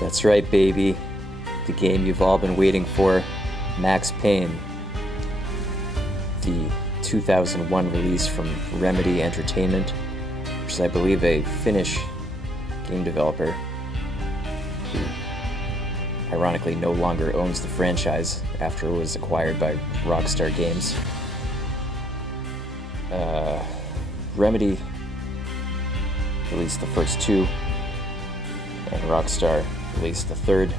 That's right, baby. The game you've all been waiting for, Max Payne. The 2001 release from Remedy Entertainment, which is, I believe, a Finnish game developer who ironically no longer owns the franchise after it was acquired by Rockstar Games. Remedy released the first two, and Rockstar released the third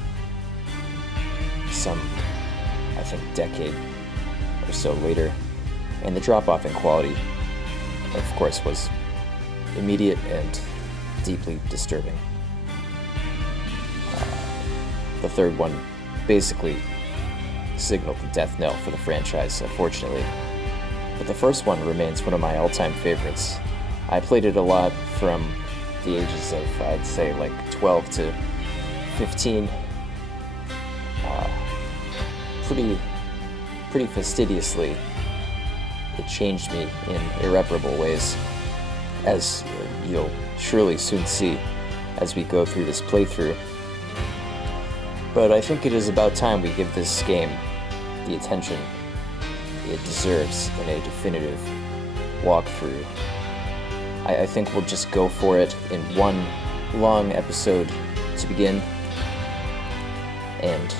some, I think, decade or so later. And the drop-off in quality, of course, was immediate and deeply disturbing. The third one basically signaled the death knell for the franchise, unfortunately. But the first one remains one of my all-time favorites. I played it a lot from the ages of, I'd say, like 12 to 15. Pretty fastidiously. It changed me in irreparable ways, as you'll surely soon see as we go through this playthrough. But I think it is about time we give this game the attention it deserves in a definitive walkthrough. I think we'll just go for it in one long episode to begin, and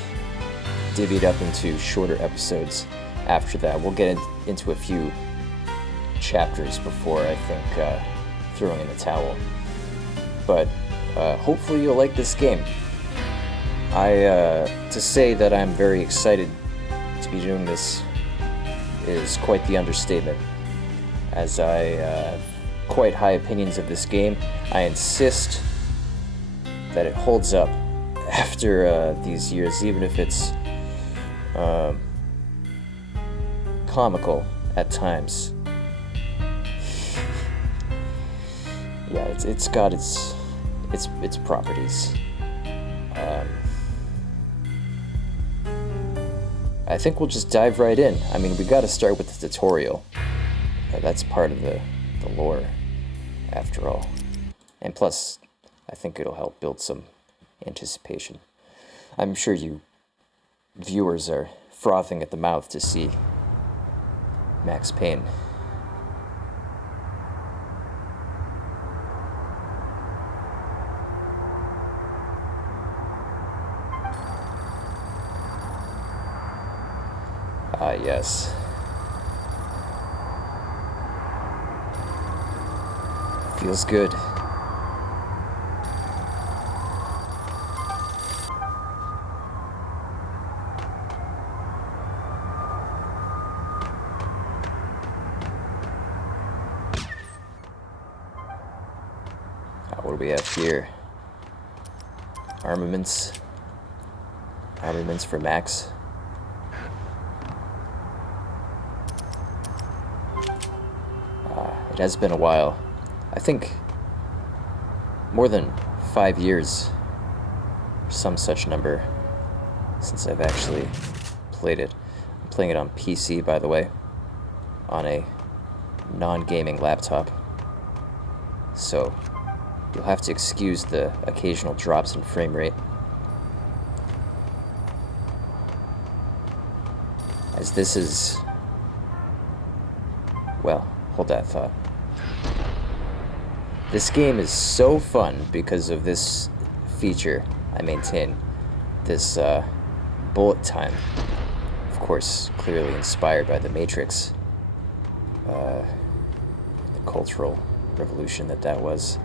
divvy it up into shorter episodes after that. We'll get into a few chapters before, I think, throwing in the towel. But hopefully you'll like this game. To say that I'm very excited to be doing this is quite the understatement, as I have quite high opinions of this game. I insist that it holds up after these years, even if it's comical at times. Yeah, it's got its properties. I think we'll just dive right in. I mean, we got to start with the tutorial. That's part of the lore, after all. And plus, I think it'll help build some anticipation. I'm sure you viewers are frothing at the mouth to see Max Payne. Ah, yes. Feels good. What do we have here? Armaments. Armaments for Max. It has been a while. I think more than 5 years, some such number, since I've actually played it. I'm playing it on PC, by the way, on a non-gaming laptop. So you'll have to excuse the occasional drops in frame rate, as this is, well, hold that thought. This game is so fun because of this feature, I maintain, this bullet time. Of course, clearly inspired by The Matrix, the cultural revolution that was.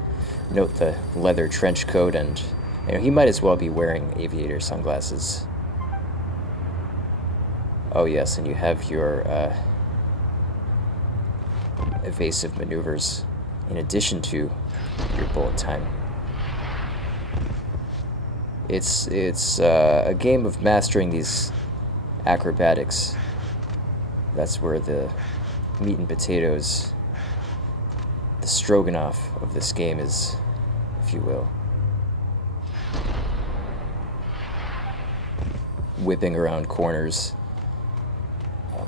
Note the leather trench coat, and he might as well be wearing aviator sunglasses. Oh yes, and you have your evasive maneuvers in addition to your bullet time. It's a game of mastering these acrobatics. That's where the meat and potatoes, the stroganoff of this game is, if you will. whipping around corners,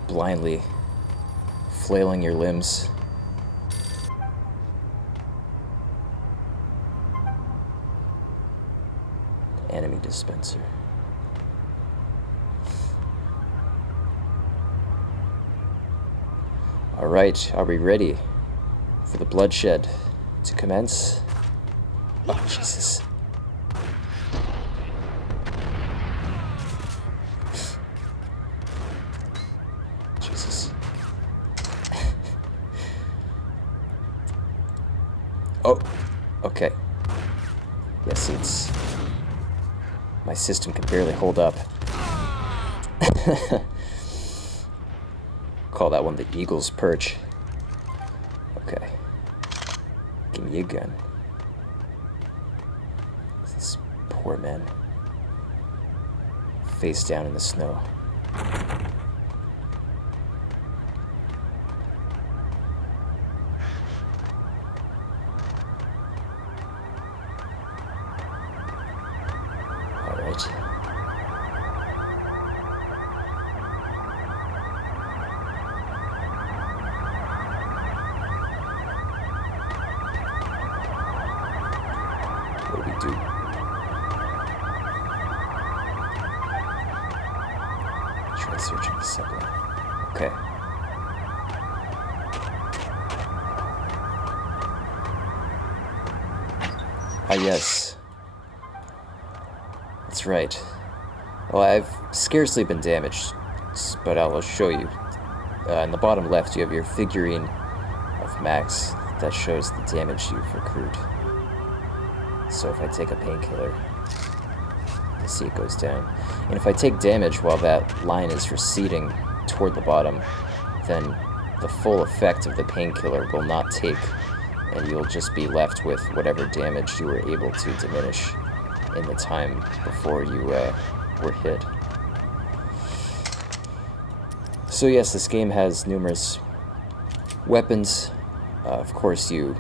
blindly flailing your limbs. Enemy dispenser. Alright, are we ready for the bloodshed to commence? Oh, Jesus. Jesus. Oh, okay. Yes, it's... my system can barely hold up. Call that one the Eagle's Perch. Okay. Give me a gun. This poor man. Face down in the snow. Alright. What do we do? Try searching the subway. Okay. Ah, yes. That's right. Well, I've scarcely been damaged, but I'll show you. In the bottom left, you have your figurine of Max that shows the damage you've accrued. So if I take a painkiller, you see it goes down. And if I take damage while that line is receding toward the bottom, then the full effect of the painkiller will not take, and you'll just be left with whatever damage you were able to diminish in the time before you were hit. So yes, this game has numerous weapons. Of course, you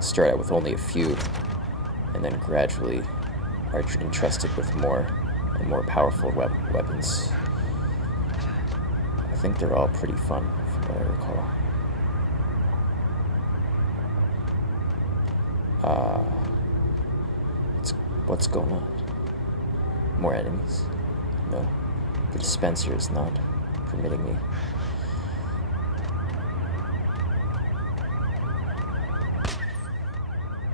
start out with only a few, and then gradually are entrusted with more and more powerful weapons. I think they're all pretty fun, from what I recall. What's going on? More enemies? No. The dispenser is not permitting me.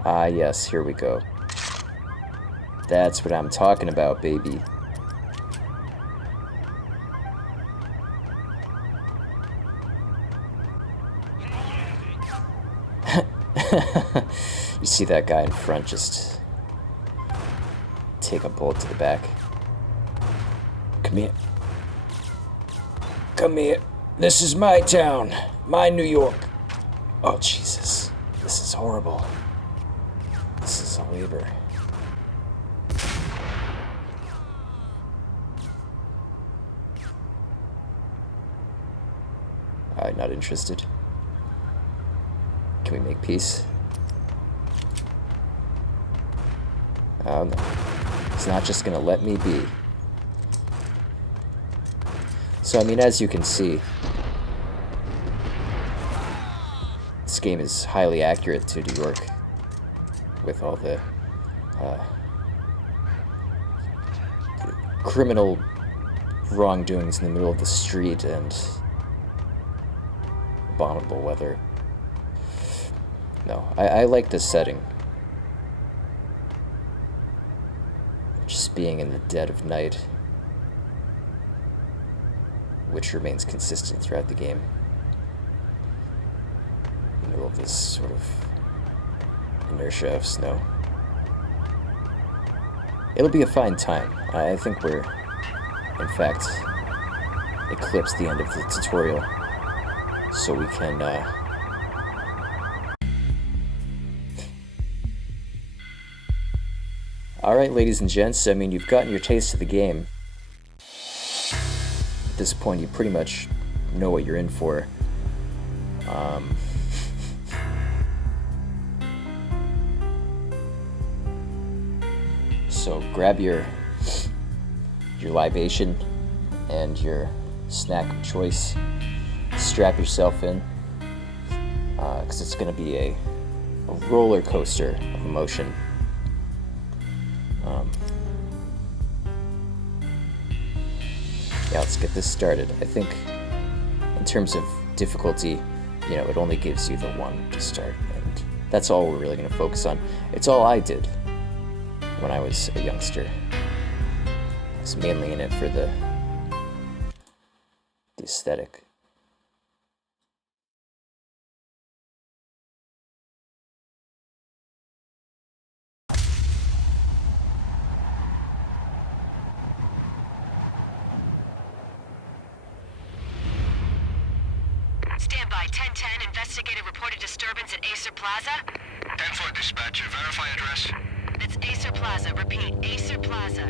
Ah, yes, here we go. That's what I'm talking about, baby. You see that guy in front just take a bullet to the back. Come here. Come here. This is my town. My New York. Oh, Jesus. This is horrible. This is a labor. I'm not interested. Can we make peace? Oh no. It's not just gonna let me be. So, I mean, as you can see, this game is highly accurate to New York, with all the criminal wrongdoings in the middle of the street and abominable weather. No, I like this setting. Just being in the dead of night, which remains consistent throughout the game. In the middle of this sort of inertia of snow. It'll be a fine time. I think we're, in fact, eclipsed the end of the tutorial, so we can, Alright, ladies and gents, I mean, you've gotten your taste of the game. At this point, you pretty much know what you're in for. So grab your libation, and your snack of choice. Strap yourself in, because it's going to be a roller coaster of emotion. Yeah, let's get this started. I think in terms of difficulty, it only gives you the 1 to start, and that's all we're really going to focus on. It's all I did when I was a youngster. I was mainly in it for the aesthetic. Standby, 1010, investigated reported disturbance at Acer Plaza. 10-4 dispatcher, verify address. It's Acer Plaza, repeat, Acer Plaza.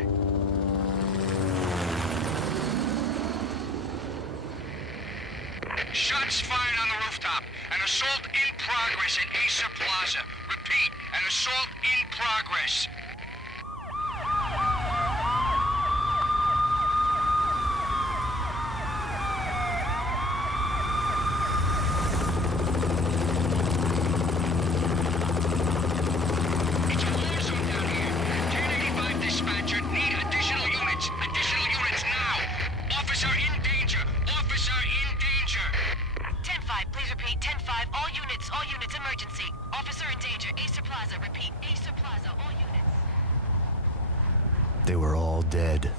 Shots fired on the rooftop. An assault in progress at Acer Plaza. Repeat, an assault in progress. It's a war zone down here. 1085 dispatcher, need additional units. Additional units now. Officer in danger. Officer in danger. 10-5, please repeat, 10-5, all units, emergency. Officer in danger, Acer Plaza, repeat, Acer Plaza, all units. They were all dead.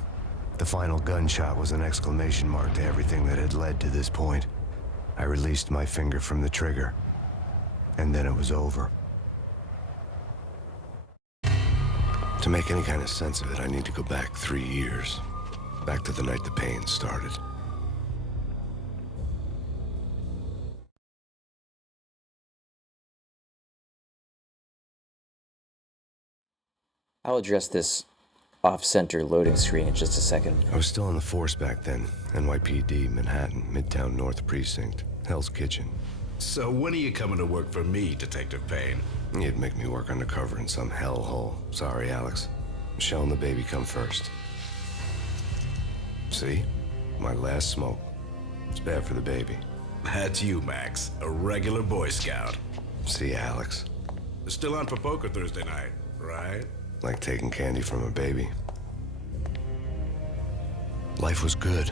The final gunshot was an exclamation mark to everything that had led to this point. I released my finger from the trigger, and then it was over. To make any kind of sense of it, I need to go back 3 years. Back to the night the pain started. I'll address this off-center loading screen in just a second. I was still in the force back then. NYPD, Manhattan, Midtown North Precinct, Hell's Kitchen. So when are you coming to work for me, Detective Payne? You'd make me work undercover in some hellhole. Sorry, Alex. Michelle and the baby come first. See? My last smoke. It's bad for the baby. That's you, Max. A regular Boy Scout. See, Alex. Still on for poker Thursday night, right? Like taking candy from a baby. Life was good.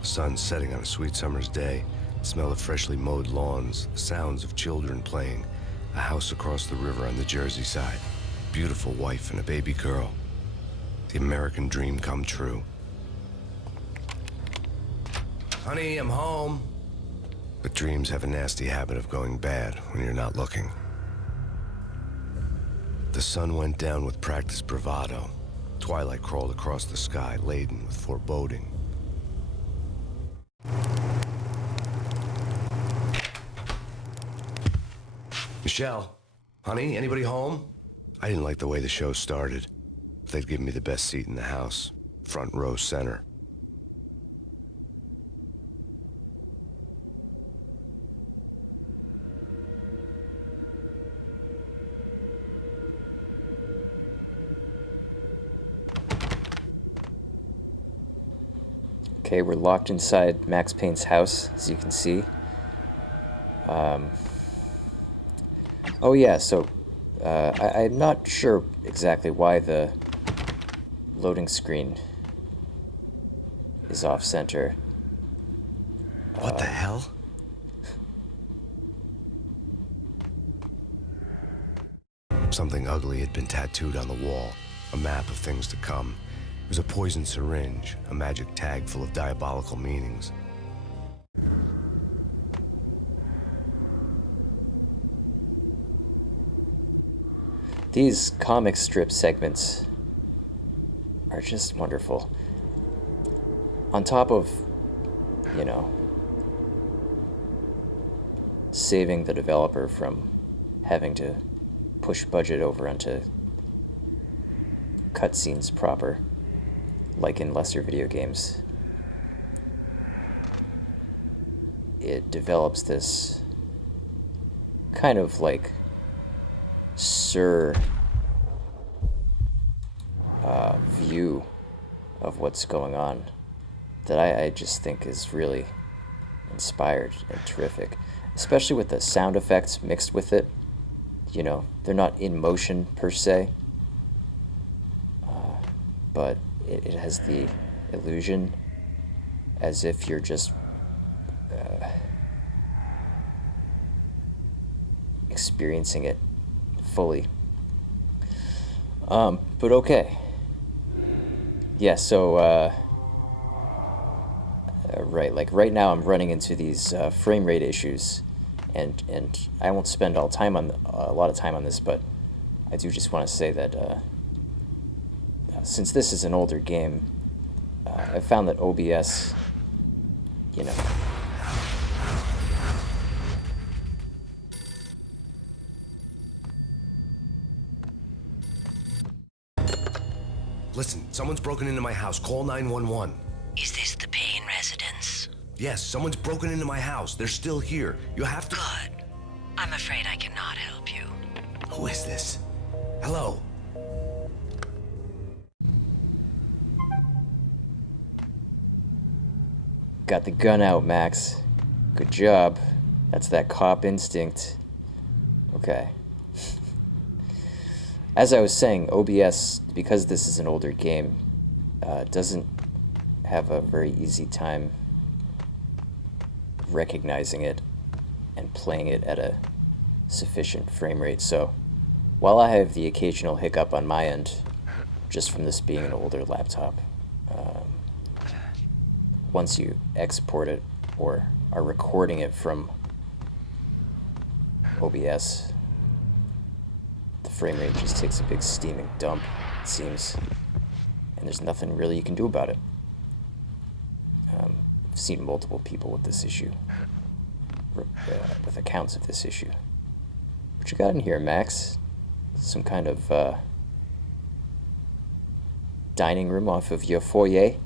The sun setting on a sweet summer's day. Smell of freshly mowed lawns. The sounds of children playing. A house across the river on the Jersey side. Beautiful wife and a baby girl. The American dream come true. Honey, I'm home. But dreams have a nasty habit of going bad when you're not looking. The sun went down with practiced bravado. Twilight crawled across the sky, laden with foreboding. Michelle, honey, anybody home? I didn't like the way the show started. They'd given me the best seat in the house, front row center. Okay, we're locked inside Max Payne's house, as you can see. Oh yeah, so I'm not sure exactly why the loading screen is off-center. What the hell? Something ugly had been tattooed on the wall, a map of things to come. It was a poisoned syringe, a magic tag full of diabolical meanings. These comic strip segments are just wonderful. On top of, you know, saving the developer from having to push budget over onto cutscenes proper, like in lesser video games, it develops this kind of like view of what's going on that I just think is really inspired and terrific, especially with the sound effects mixed with it. You know, they're not in motion per se, but it has the illusion as if you're just experiencing it fully. But okay. Yeah, so, right, like right now I'm running into these frame rate issues, and I won't spend a lot of time on this, but I do just want to say that since this is an older game, I found that OBS, you know, Listen, someone's broken into my house. Call 911. Is this the Payne residence? Yes, someone's broken into my house. They're still here. You have to... Good. I'm afraid I cannot help you. Who is this? Hello? got the gun out, Max. Good job. That's that cop instinct. Okay. As I was saying, OBS, because this is an older game, doesn't have a very easy time recognizing it and playing it at a sufficient frame rate. So while I have the occasional hiccup on my end, just from this being an older laptop, once you export it or are recording it from OBS, the frame rate just takes a big steaming dump, it seems, and there's nothing really you can do about it. I've seen multiple people with this issue, with accounts of this issue. What you got in here, Max? Some kind of dining room off of your foyer?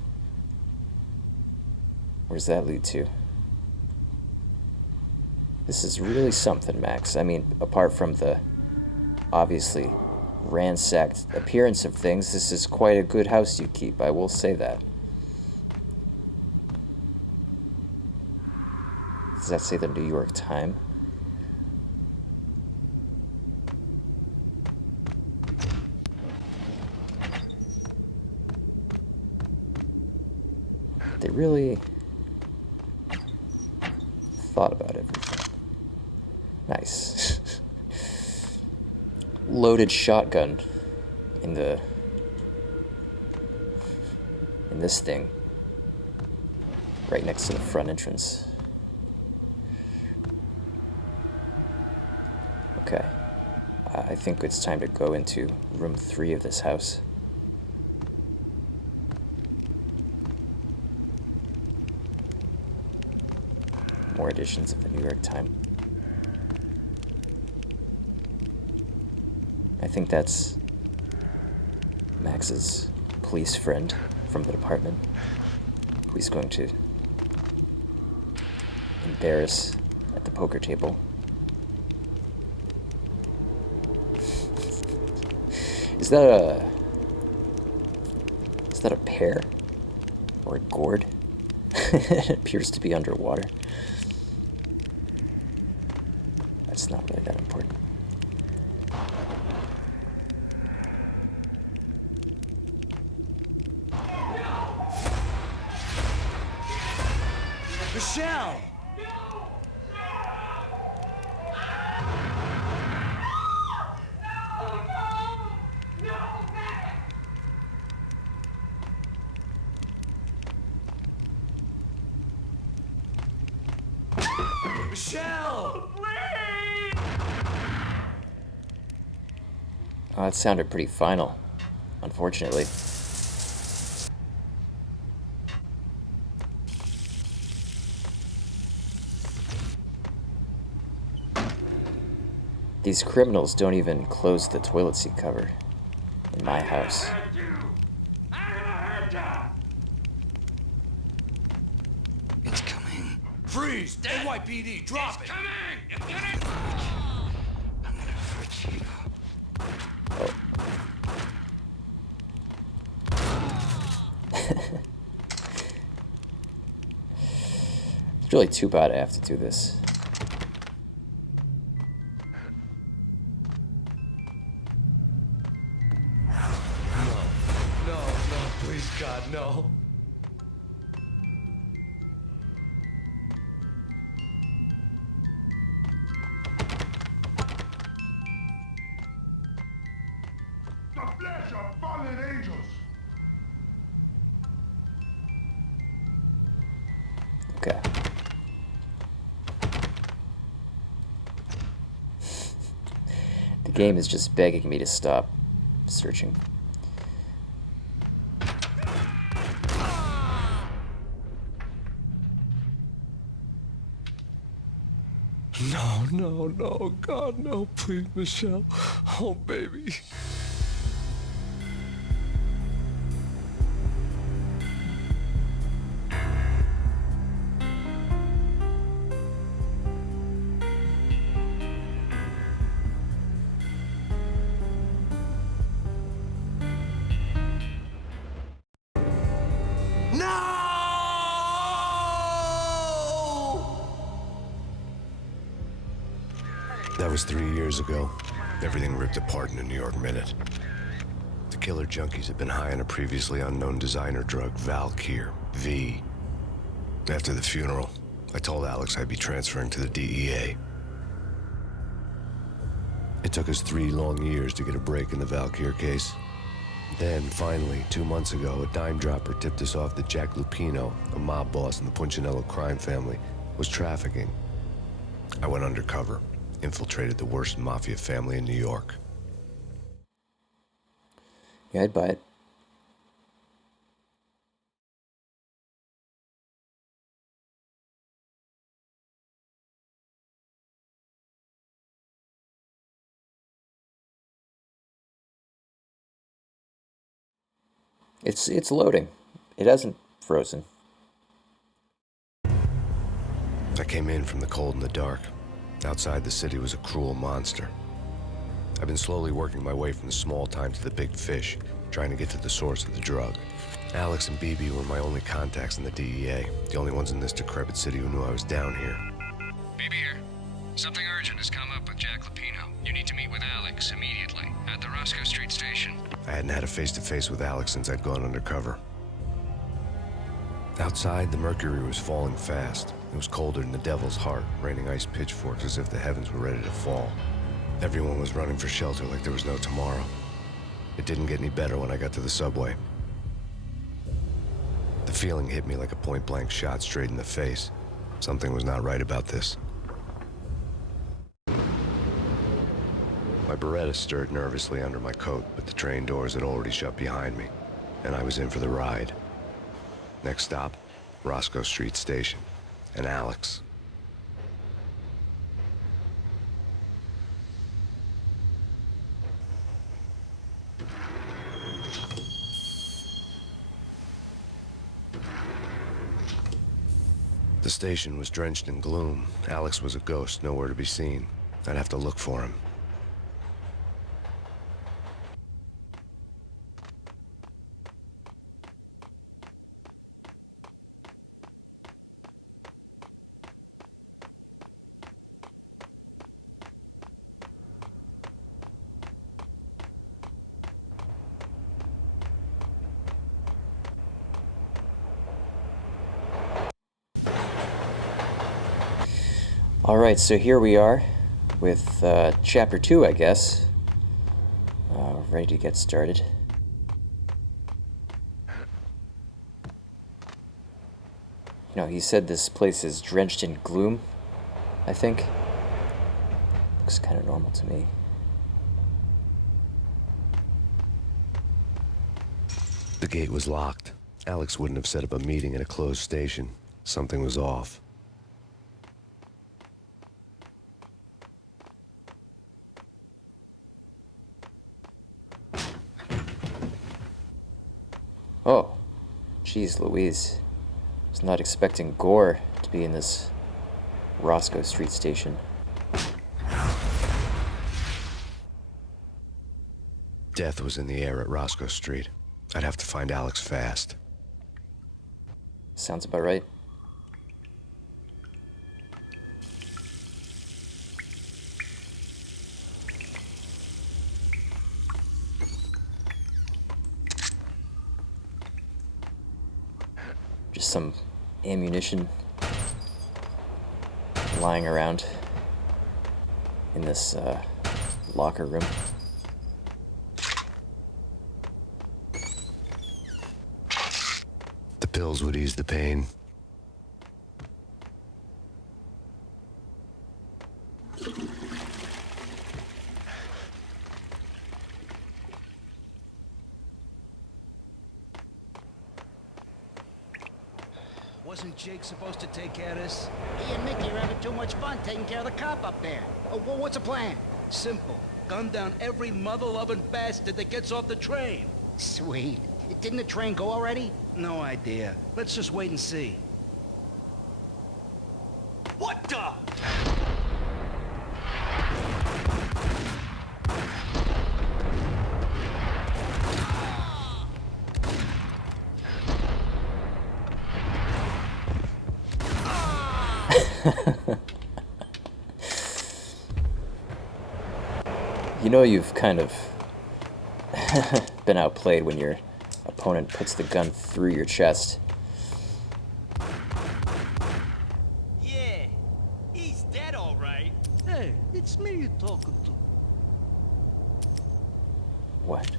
Where does that lead to? This is really something, Max. I mean, apart from the obviously ransacked appearance of things, this is quite a good house you keep, I will say that. Does that say the New York Times? They really thought about everything. Nice. Loaded shotgun in this thing, right next to the front entrance. Okay, I think it's time to go into room 3 of this house. More editions of the New York Times. I think that's Max's police friend from the department, who he's going to embarrass at the poker table. Is that a pear or a gourd? It appears to be underwater. That's not really that important. Michelle! Michelle! Oh, that sounded pretty final, unfortunately. These criminals don't even close the toilet seat cover in my house. It's coming. Freeze! NYPD, drop it! Coming! You get it? I'm gonna hurt you. really too bad I have to do this. No, please, God, no. The flesh of fallen angels. Okay. The game is just begging me to stop searching. No, God, no, please, Michelle. Oh, baby. That was 3 years ago. Everything ripped apart in a New York minute. The killer junkies had been high on a previously unknown designer drug, Valkyr, V. After the funeral, I told Alex I'd be transferring to the DEA. It took us 3 long years to get a break in the Valkyr case. Then, finally, 2 months ago, a dime dropper tipped us off that Jack Lupino, a mob boss in the Punchinello crime family, was trafficking. I went undercover, infiltrated the worst mafia family in New York. Yeah, I'd buy it. It's loading. It hasn't frozen. I came in from the cold and the dark. Outside the city was a cruel monster. I've been slowly working my way from the small time to the big fish, trying to get to the source of the drug. Alex and BB were my only contacts in the DEA, the only ones in this decrepit city who knew I was down here. BB here. Something urgent has come up with Jack Lupino. You need to meet with Alex immediately at the Roscoe Street station. I hadn't had a face-to-face with Alex since I'd gone undercover. Outside, the mercury was falling fast. It was colder than the devil's heart, raining ice pitchforks as if the heavens were ready to fall. Everyone was running for shelter like there was no tomorrow. It didn't get any better when I got to the subway. The feeling hit me like a point-blank shot straight in the face. Something was not right about this. My Beretta stirred nervously under my coat, but the train doors had already shut behind me, and I was in for the ride. Next stop, Roscoe Street Station, and Alex. The station was drenched in gloom. Alex was a ghost, nowhere to be seen. I'd have to look for him. Alright, so here we are with Chapter 2, I guess. Ready to get started. You know, he said this place is drenched in gloom, I think. Looks kind of normal to me. The gate was locked. Alex wouldn't have set up a meeting at a closed station. Something was off. Oh, geez Louise. Was not expecting gore to be in this Roscoe Street station. Death was in the air at Roscoe Street. I'd have to find Alex fast. Sounds about right. some ammunition lying around in this locker room. The pills would ease the pain. Wasn't Jake supposed to take care of this? He and Mickey are having too much fun taking care of the cop up there. Oh, well, what's the plan? Simple. Gun down every mother-loving bastard that gets off the train. Sweet. Didn't the train go already? No idea. Let's just wait and see. What the? You know you've kind of been outplayed when your opponent puts the gun through your chest. Yeah, he's dead all right. Hey, it's me you're talking to. What?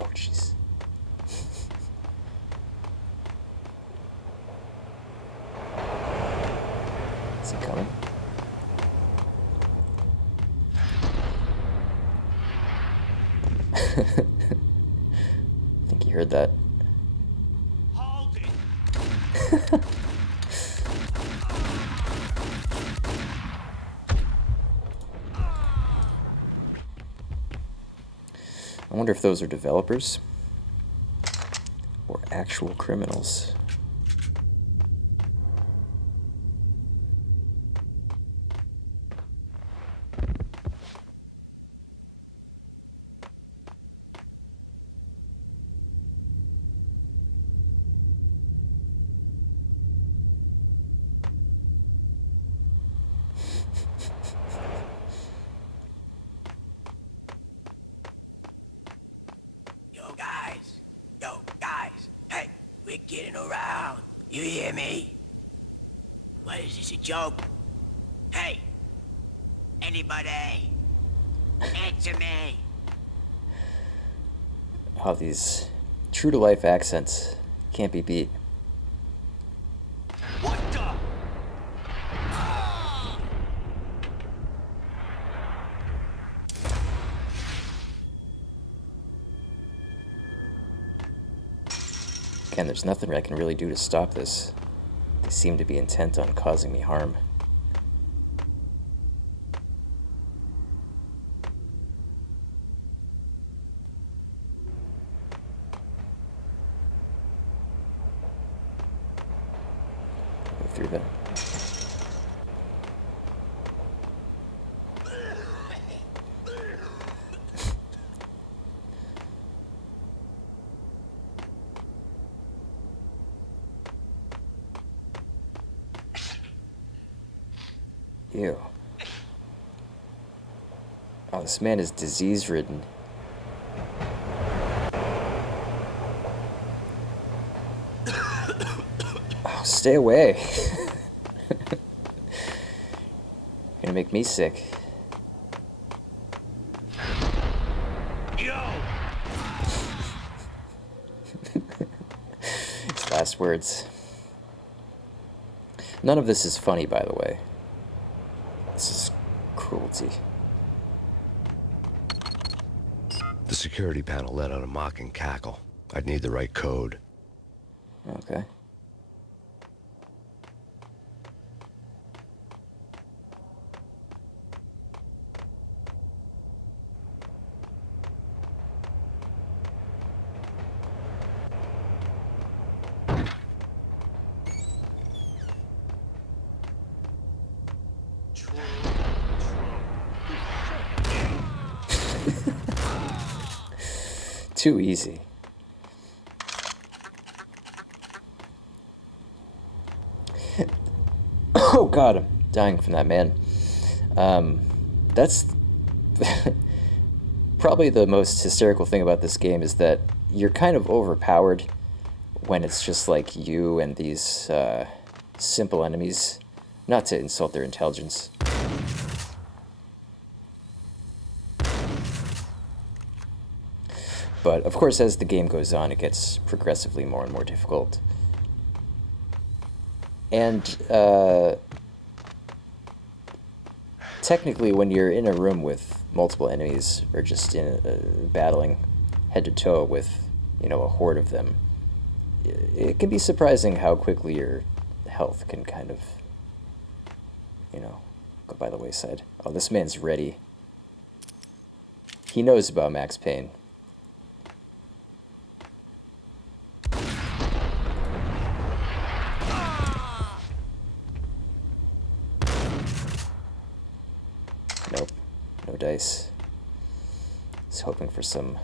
Oh, jeez. Is he coming? I think he heard that. Hold it. I wonder if those are developers or actual criminals. Yo, guys, hey, we're getting around. You hear me? What is this, a joke? Hey, anybody? Answer me. Oh, these true-to-life accents can't be beat. What the? Again, there's nothing I can really do to stop this. They seem to be intent on causing me harm. Go through that. Ew. Oh, this man is disease-ridden. Oh, stay away. You're gonna make me sick. Yo! His last words. None of this is funny, by the way. This is cruelty. The security panel let out a mocking cackle. I'd need the right code. Okay. Too easy. Oh god, I'm dying from that man. That's probably the most hysterical thing about this game is that you're kind of overpowered when it's just like you and these simple enemies. Not to insult their intelligence. But of course, as the game goes on, it gets progressively more and more difficult. And technically, when you're in a room with multiple enemies, or just in battling head to toe with, you know, a horde of them, it can be surprising how quickly your health can kind of, you know, go by the wayside. Oh, this man's ready. He knows about Max Payne. Nope, no dice. I was hoping for some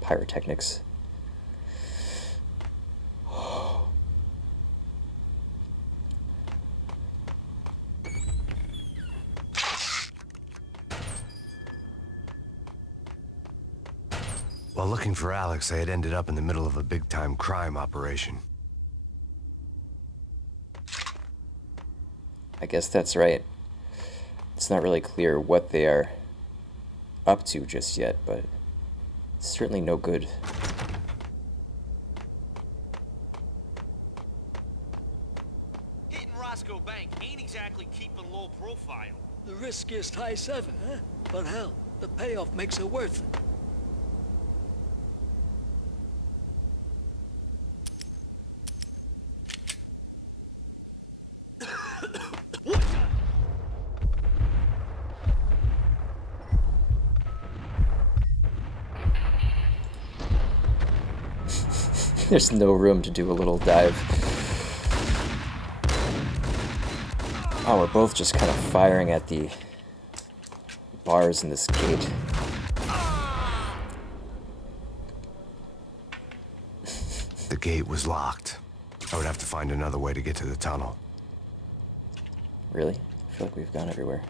pyrotechnics. While looking for Alex, I had ended up in the middle of a big-time crime operation. I guess that's right. It's not really clear what they are up to just yet, but it's certainly no good. Hitting Roscoe Bank ain't exactly keeping low profile. The riskiest high 7, huh? But hell, the payoff makes it worth it. There's no room to do a little dive. Oh, we're both just kind of firing at the bars in this gate. The gate was locked. I would have to find another way to get to the tunnel. Really? I feel like we've gone everywhere.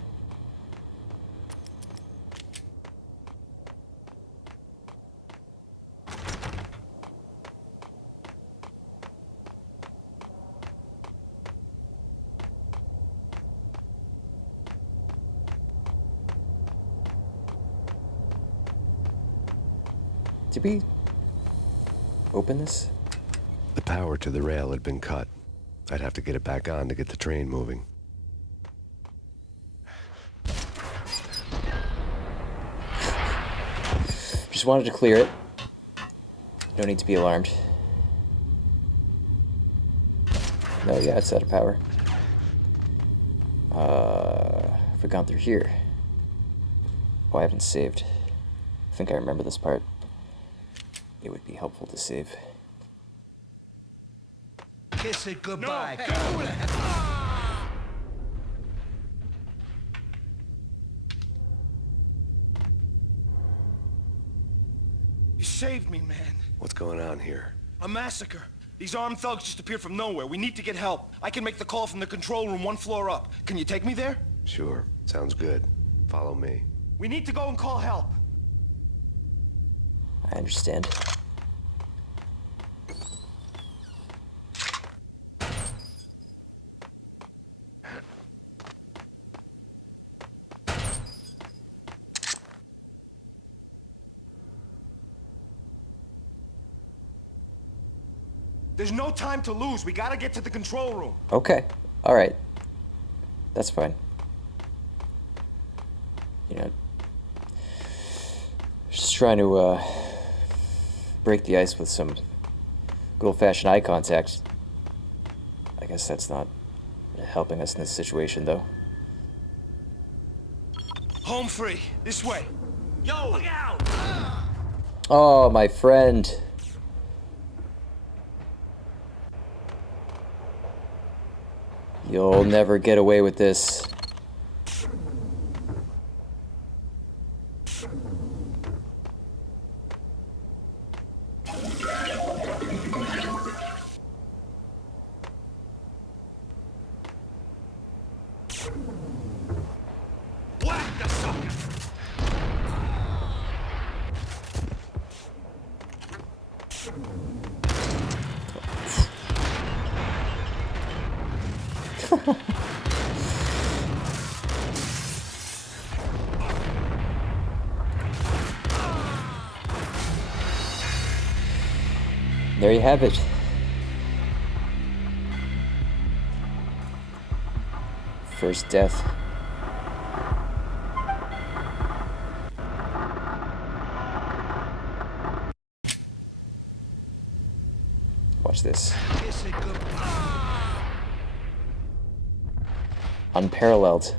Did we open this? The power to the rail had been cut. I'd have to get it back on to get the train moving. Just wanted to clear it. No need to be alarmed. No, yeah, it's out of power. Have we gone through here? Oh, I haven't saved. I think I remember this part. It would be helpful to save. Kiss it goodbye. You saved me, man. What's going on here? A massacre. These armed thugs just appeared from nowhere. We need to get help. I can make the call from the control room 1 floor up. Can you take me there? Sure, sounds good. Follow me. We need to go and call help. I understand. There's no time to lose. We gotta get to the control room. Okay. All right. That's fine. You know, just trying to break the ice with some good old-fashioned eye contact. I guess that's not helping us in this situation, though. Home free. This way. Yo, look out! Oh, my friend. You'll never get away with this. Whack the sucker! There you have it. First death. Watch this. Unparalleled.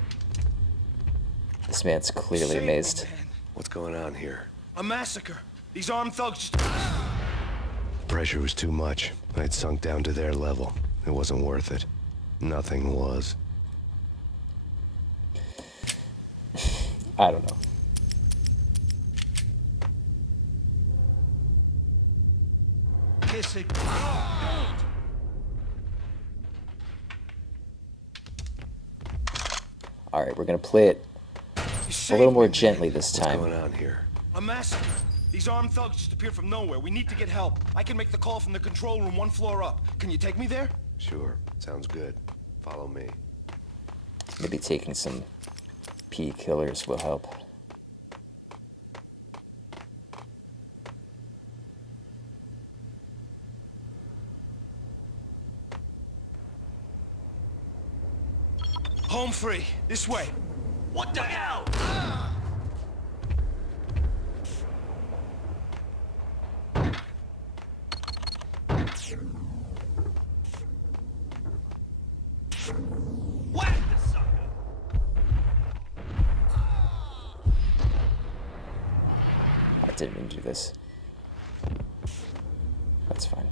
This man's clearly amazed. What's going on here? A massacre. These armed thugs just... Pressure was too much. I'd sunk down to their level. It wasn't worth it. Nothing was. I don't know. Alright, we're gonna play it a little more gently this time. What's going on here? A massacre. These armed thugs just appeared from nowhere. We need to get help. I can make the call from the control room 1 floor up. Can you take me there? Sure. Sounds good. Follow me. Maybe taking some pea killers will help. Home free. This way. What the hell? Whack the sucker! I didn't mean to do this. That's fine.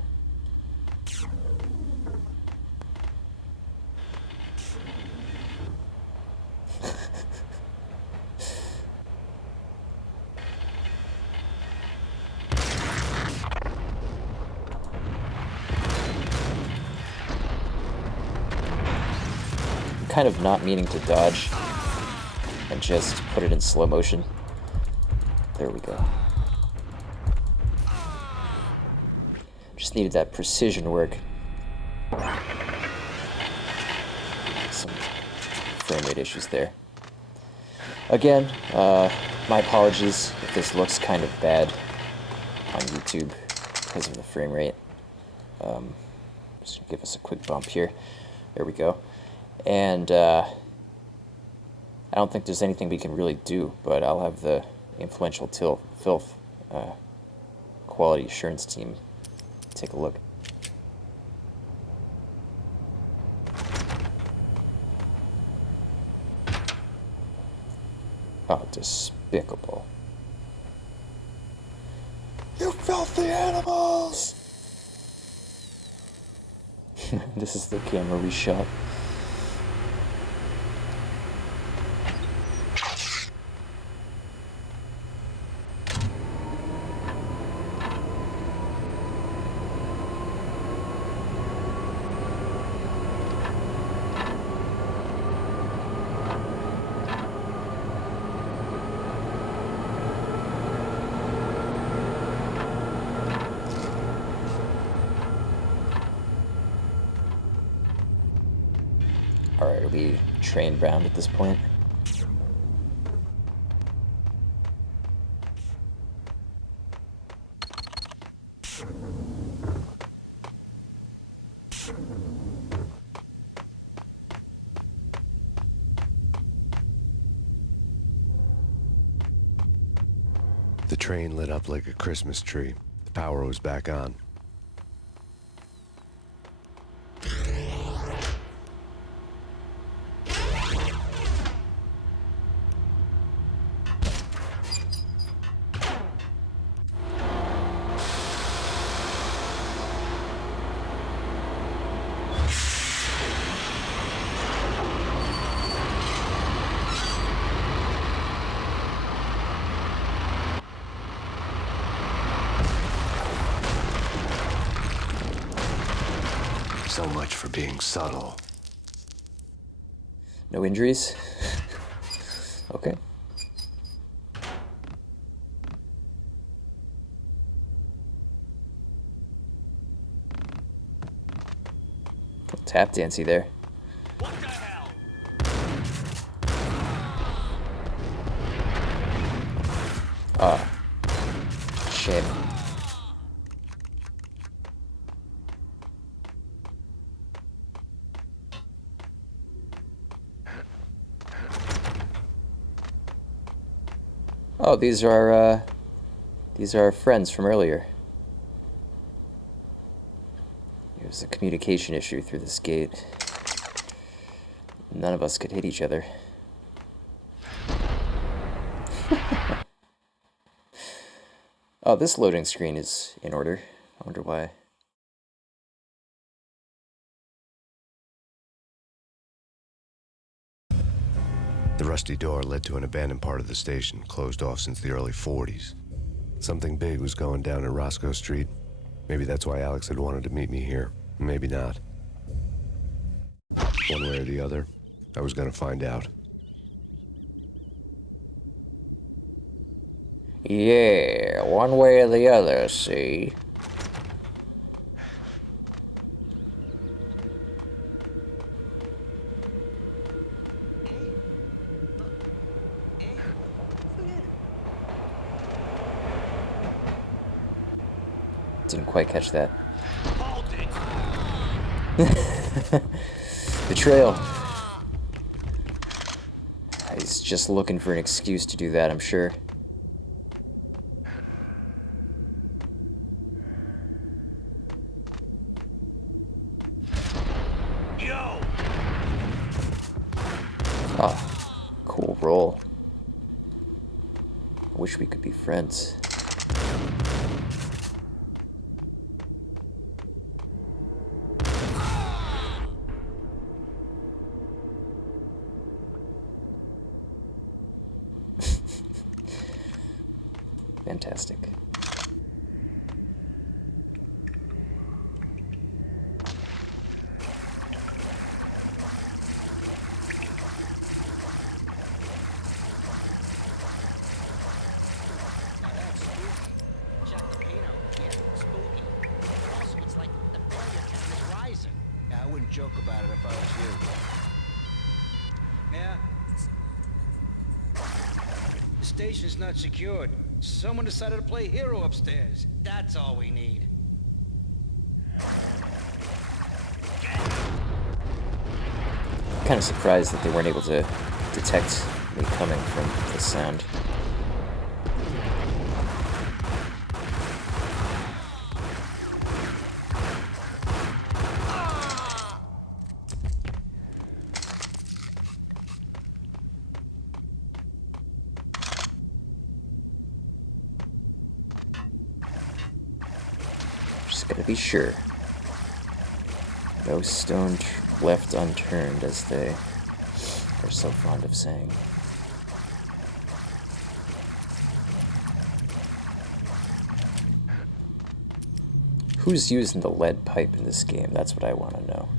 Kind of not meaning to dodge and just put it in slow motion. There we go. Just needed that precision work. Some frame rate issues there. Again, my apologies if this looks kind of bad on YouTube because of the frame rate. Just give us a quick bump here. There we go. And I don't think there's anything we can really do, but I'll have the influential filth quality assurance team take a look. Oh, despicable. You filthy animals! This is the camera we shot. Alright, are we trained bound at this point? The train lit up like a Christmas tree. The power was back on. So much for being subtle. No injuries? Okay. Tap dancey there. What the Oh, these are our friends from earlier. There's a communication issue through this gate. None of us could hit each other. Oh, this loading screen is in order. I wonder why. The rusty door led to an abandoned part of the station, closed off since the early 40s. Something big was going down in Roscoe Street. Maybe that's why Alex had wanted to meet me here. Maybe not. One way or the other, I was gonna find out. Yeah, one way or the other, see? Didn't quite catch that. Betrayal. He's just looking for an excuse to do that, I'm sure. Oh, cool roll. I wish we could be friends. Fantastic. I wouldn't joke about it if I was you. Yeah? The station's not secured. Someone decided to play hero upstairs. That's all we need. Kind of surprised that they weren't able to detect me coming from this sound. Just gotta be sure. No stone left unturned, as they are so fond of saying. Who's using the lead pipe in this game? That's what I want to know.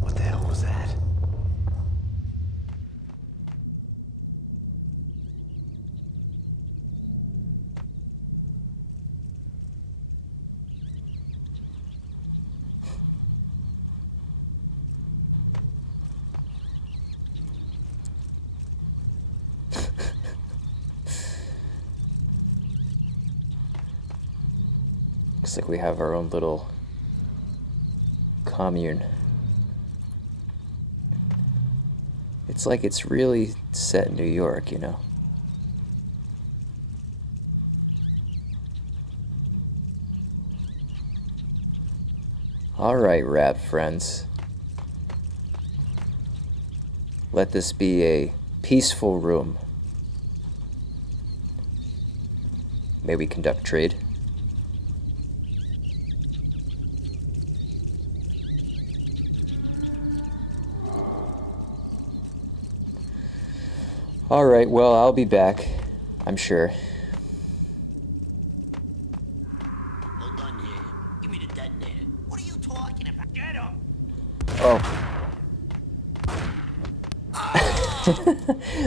What the hell was that? Looks like we have our own little commune. It's like it's really set in New York, you know? Alright, rap friends. Let this be a peaceful room. May we conduct trade? Alright, well, I'll be back, I'm sure. All done here. Give me the detonator. What are you talking about? Get him! Oh.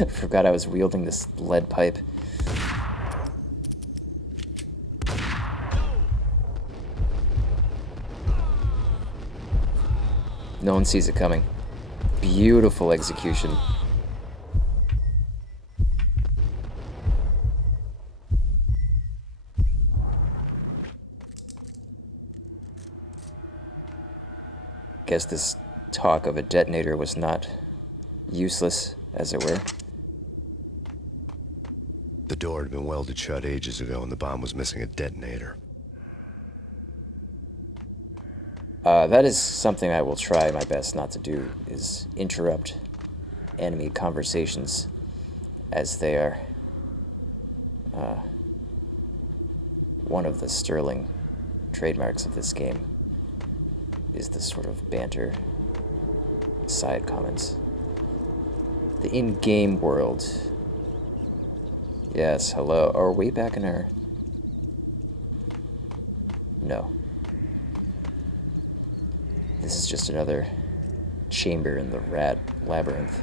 Forgot I was wielding this lead pipe. No one sees it coming. Beautiful execution. Guess this talk of a detonator was not useless, as it were. The door had been welded shut ages ago and the bomb was missing a detonator. That is something I will try my best not to do, is interrupt enemy conversations as they are. One of the sterling trademarks of this game is the sort of banter side comments. The in-game world. Yes, hello. Are we back in our... No. This is just another chamber in the rat labyrinth.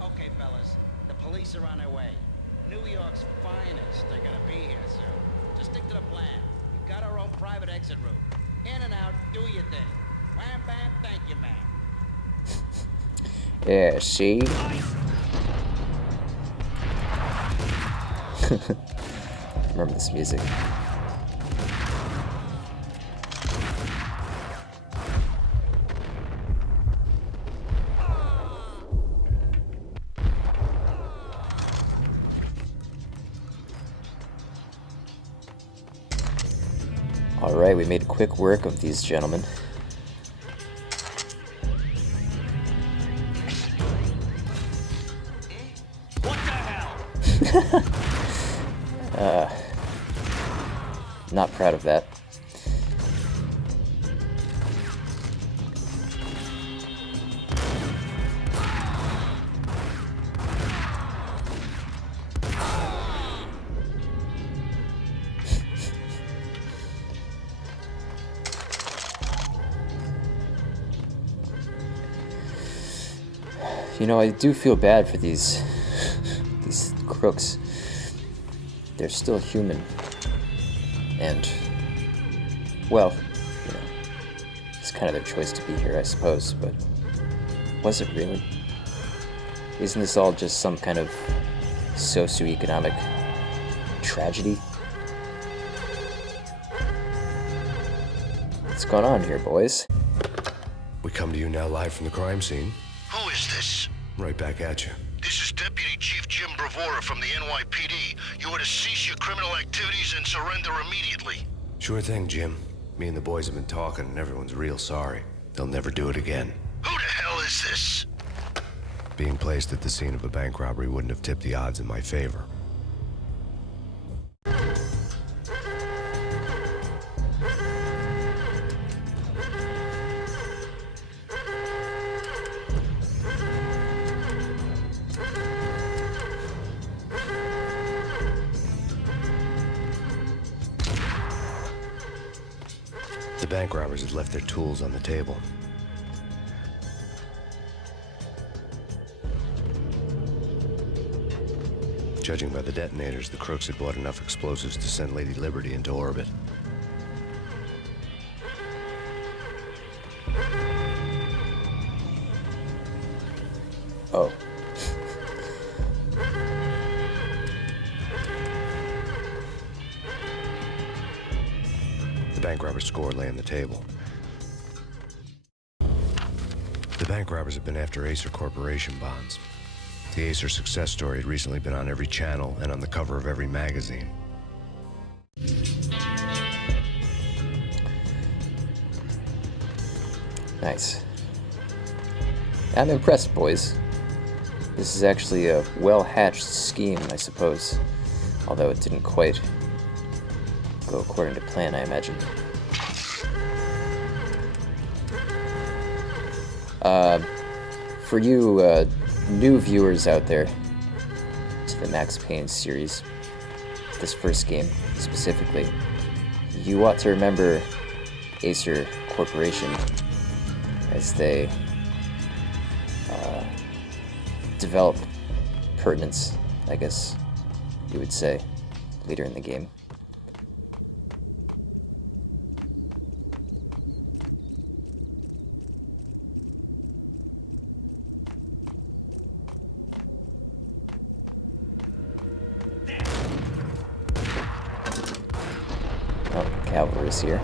Okay, fellas. The police are on their way. New York's finest. They're gonna be here soon. Just stick to the plan. We've got our own private exit route. In and out, do your thing. Wham bam, thank you, man. Yeah, see? Remember this music. Alright, we made quick work of these gentlemen. What the hell? Not proud of that. You know, I do feel bad for these crooks. They're still human. And, well, you know, it's kind of their choice to be here, I suppose, but was it really? Isn't this all just some kind of socioeconomic tragedy? What's going on here, boys? We come to you now live from the crime scene. Who is this? Right back at you. This is Deputy Chief Jim Bravura from the NYPD. You are to cease your criminal activities and surrender immediately. Sure thing, Jim. Me and the boys have been talking and everyone's real sorry. They'll never do it again. Who the hell is this? Being placed at the scene of a bank robbery wouldn't have tipped the odds in my favor. The bank robbers had left their tools on the table. Judging by the detonators, the crooks had bought enough explosives to send Lady Liberty into orbit. Oh. The bank robber's score lay on the table. The bank robbers have been after Acer Corporation bonds. The Acer success story had recently been on every channel and on the cover of every magazine. Nice. I'm impressed, boys. This is actually a well-hatched scheme, I suppose. Although it didn't quite go according to plan, I imagine. For you new viewers out there to the Max Payne series, this first game specifically, you ought to remember Acer Corporation as they develop pertinence, I guess you would say, later in the game. Oh, cavalry. dangerous here.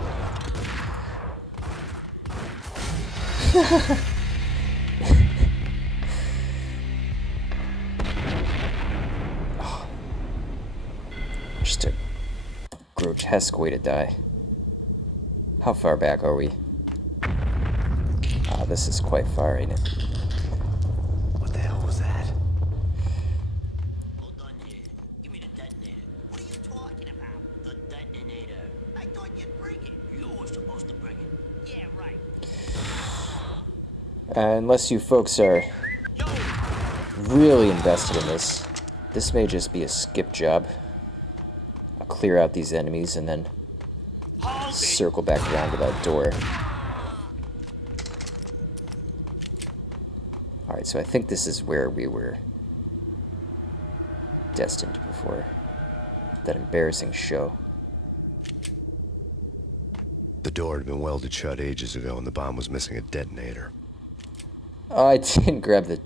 Oh. Just a grotesque way to die. How far back are we? Ah, this is quite far, ain't it? What the hell was that? Hold on here. Give me the detonator. What are you talking about? The detonator. I thought you'd bring it. You were supposed to bring it. Yeah, right. Unless you folks are really invested in this, this may just be a skip job. I'll clear out these enemies and then circle back around to that door. Alright, so I think this is where we were destined before that embarrassing show. The door had been welded shut ages ago and the bomb was missing a detonator. Oh, I didn't grab the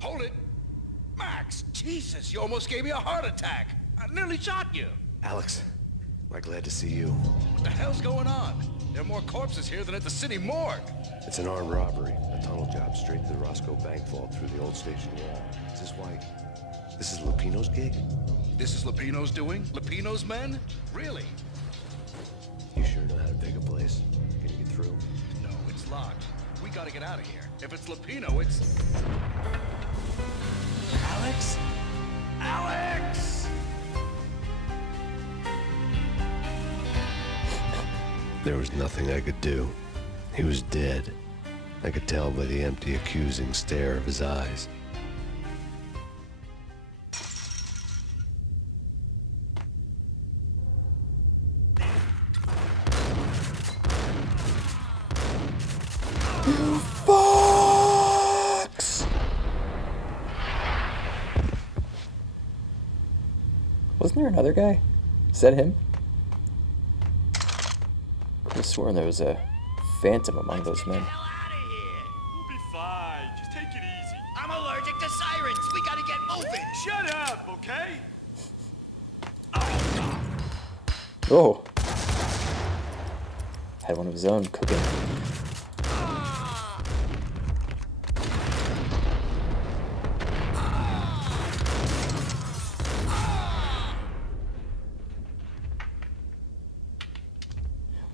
Hold it! Max! Jesus, you almost gave me a heart attack! I nearly shot you! Alex, we're glad to see you. What the hell's going on? There are more corpses here than at the city morgue! It's an armed robbery, a tunnel job straight to the Roscoe Bank vault through the old station wall. Is this why? This is Lupino's gig? This is Lupino's doing? Lupino's men? Really? You sure know how to pick a place? Can you get through? No, it's locked. We gotta get out of here. If it's Lupino, it's... Alex? Alex! There was nothing I could do. He was dead. I could tell by the empty, accusing stare of his eyes. Fox! Wasn't there another guy? Is that him? Could have sworn there was a phantom among those men. Hell out of here! We'll be fine. Just take it easy. I'm allergic to sirens. We gotta get moving. Shut up, okay? Oh! Had one of his own cooking.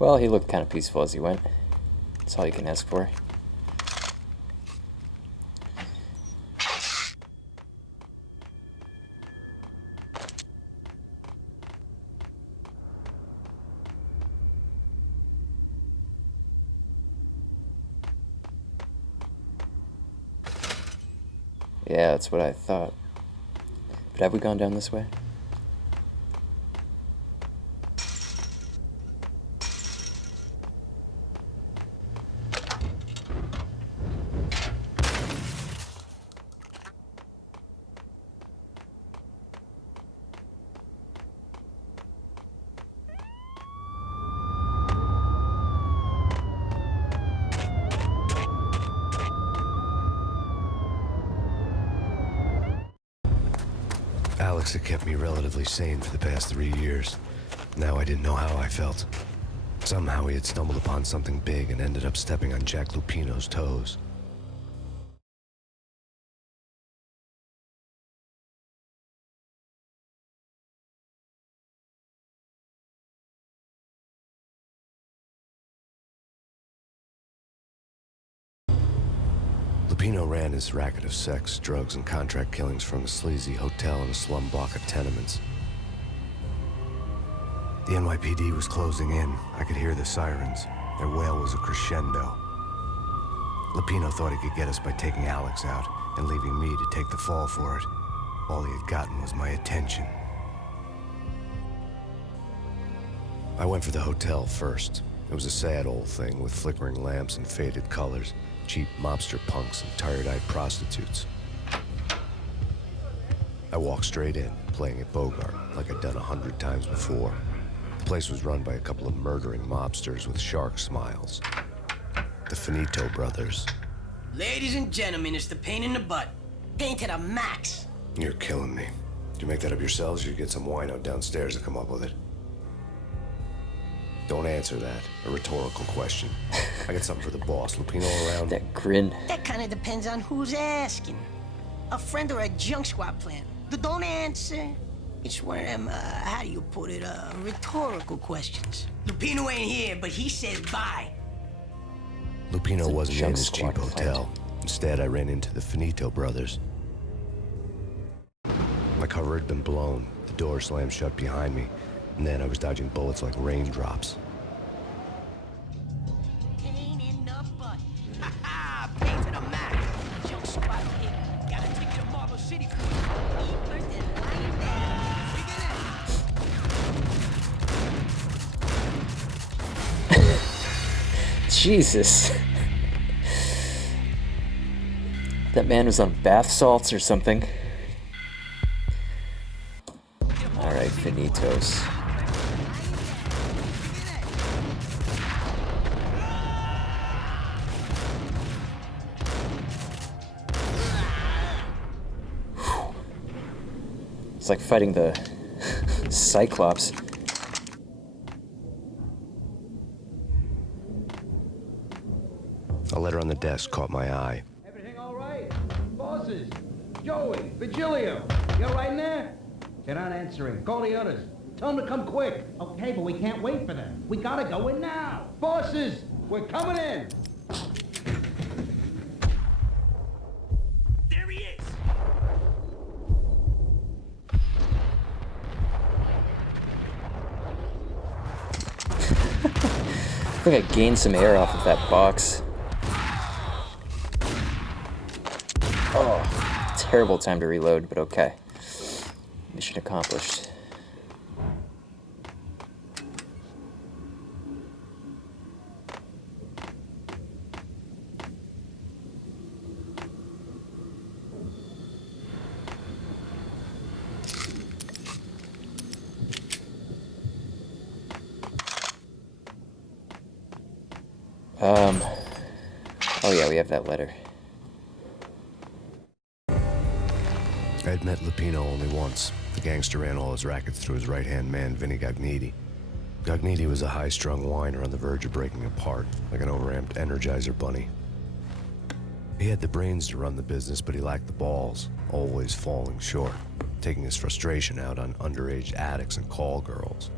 Well, he looked kind of peaceful as he went. That's all you can ask for. Yeah, that's what I thought. But have we gone down this way? Alex had kept me relatively sane for the past 3 years. Now I didn't know how I felt. Somehow he had stumbled upon something big and ended up stepping on Jack Lupino's toes. Lupino ran his racket of sex, drugs, and contract killings from a sleazy hotel in a slum block of tenements. The NYPD was closing in. I could hear the sirens. Their wail was a crescendo. Lupino thought he could get us by taking Alex out and leaving me to take the fall for it. All he had gotten was my attention. I went for the hotel first. It was a sad old thing with flickering lamps and faded colors. cheap mobster punks and tired-eyed prostitutes. I walked straight in, playing at Bogart, like I'd done 100 times before. The place was run by a couple of murdering mobsters with shark smiles. The Finito brothers. Ladies and gentlemen, it's the pain in the butt. Pain to the max. You're killing me. Did you make that up yourselves, or you get some wino downstairs to come up with it? Don't answer that. A rhetorical question. I got something for the boss. Lupino around? That grin. That kind of depends on who's asking. A friend or a junk squad plan. Don't answer. It's one of them, how do you put it, rhetorical questions. Lupino ain't here, but he says bye. Lupino wasn't in his squad cheap hotel. Instead, I ran into the Finito brothers. My cover had been blown. The door slammed shut behind me. And then I was dodging bullets like raindrops. Pain in the butt. Ha ha! Pain to the max. Junk squad hit. Gotta take you to Marble City for it. Eat first and lie down. Jesus. That man was on bath salts or something. Alright, Finitos. It's like fighting the Cyclops. A letter on the desk caught my eye. Everything all right? Bosses, Joey, Virgilio, you all right in there? They're not answering. Call the others. Tell them to come quick. Okay, but we can't wait for them. We gotta go in now. Bosses, we're coming in. There he is! I think I gained some air off of that box. Oh, terrible time to reload, but okay. Mission accomplished. Oh yeah, we have that letter. I'd met Lupino only once. The gangster ran all his rackets through his right-hand man, Vinny Gagniti. Gagniti was a high-strung whiner on the verge of breaking apart, like an overamped Energizer bunny. He had the brains to run the business, but he lacked the balls, always falling short, taking his frustration out on underage addicts and call girls.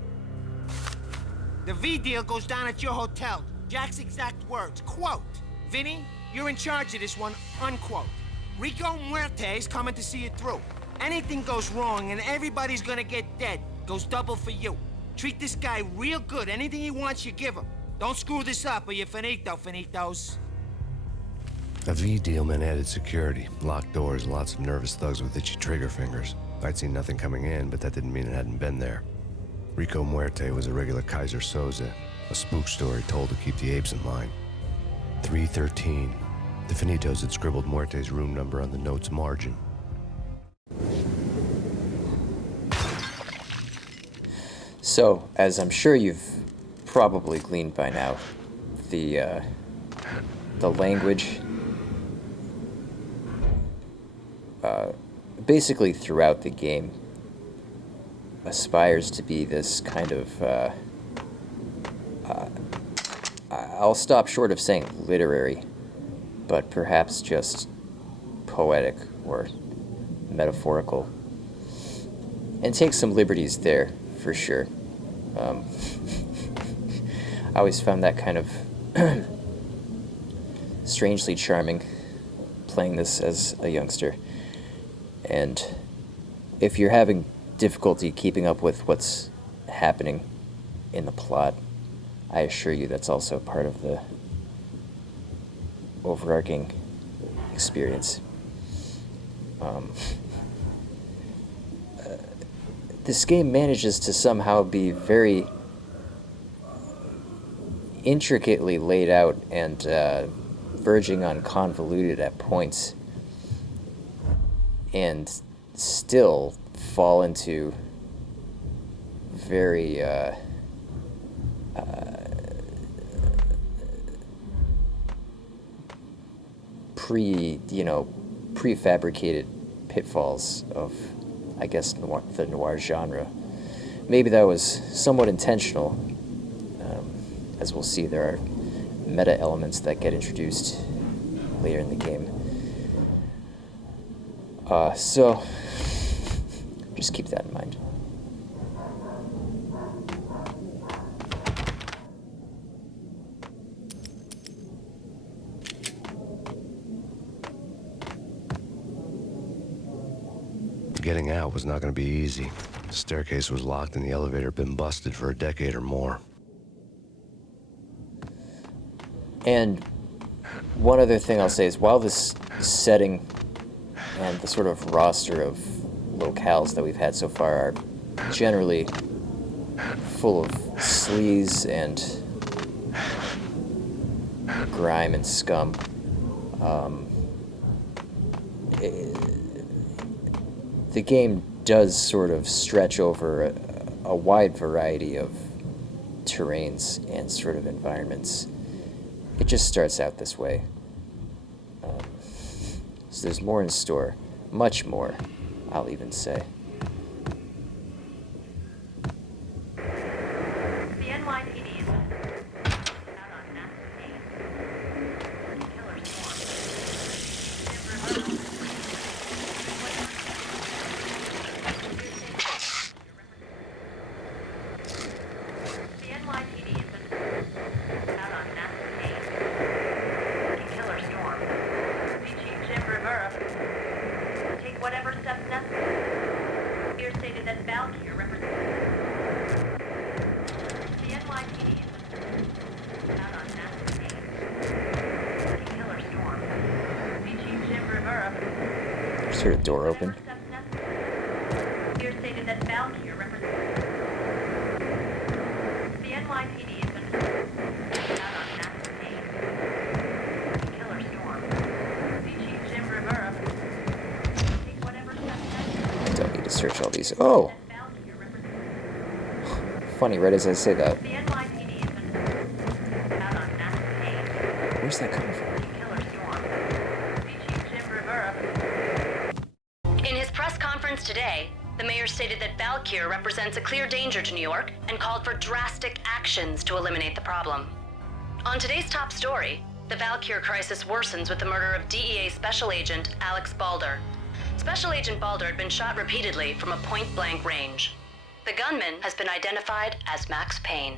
The V deal goes down at your hotel. Jack's exact words, quote, "Vinny, you're in charge of this one," unquote. Rico Muerte's coming to see it through. Anything goes wrong and everybody's gonna get dead, goes double for you. Treat this guy real good. Anything he wants, you give him. Don't screw this up or you're finito, finitos. A V deal meant added security, locked doors, and lots of nervous thugs with itchy trigger fingers. I'd seen nothing coming in, but that didn't mean it hadn't been there. Rico Muerte was a regular Kaiser Soze, a spook story told to keep the apes in line. 313. The Finitos had scribbled Muerte's room number on the note's margin. So, as I'm sure you've probably gleaned by now, the language basically throughout the game aspires to be this kind of I'll stop short of saying literary, but perhaps just poetic or metaphorical, and take some liberties there for sure. I always found that kind of strangely charming playing this as a youngster. And if you're having difficulty keeping up with what's happening in the plot, I assure you that's also part of the overarching experience. This game manages to somehow be very intricately laid out and verging on convoluted at points, and still fall into very prefabricated pitfalls of, I guess, the noir genre. Maybe that was somewhat intentional. As we'll see, there are meta elements that get introduced later in the game. So just keep that in mind. Getting out was not going to be easy. The staircase was locked and the elevator had been busted for a decade or more. And one other thing I'll say is, while this setting and the sort of roster of locales that we've had so far are generally full of sleaze and grime and scum, the game does sort of stretch over a wide variety of terrains and sort of environments. It just starts out this way. So there's more in store. Much more, I'll even say. The NYPD is out on Max Payne. Killer swarm. The NYPD is out on Max Payne. Killer storm. Chief Jim Rivera. Take whatever steps necessary. Here stated that Valkyrie represents the NYPD is out on Max Payne. Killer storm. Chief Jim Rivera. Sort of door open. Here stated that Valkyrie represents the NYPD is out on Max Payne. Killer storm. Chief Jim Rivera. Take whatever steps necessary. Don't need to search all these. Oh! Funny, right as I say that. The NYPD is out on Max Payne. Where's that coming from? Killer storm. Chief Jim Rivera. In his press conference today, the mayor stated that Valkyrie represents a clear danger to New York and called for drastic actions to eliminate the problem. On today's top story, the Valkyrie crisis worsens with the murder of DEA Special Agent Alex Balder. Special Agent Balder had been shot repeatedly from a point-blank range. The gunman has been identified as Max Payne.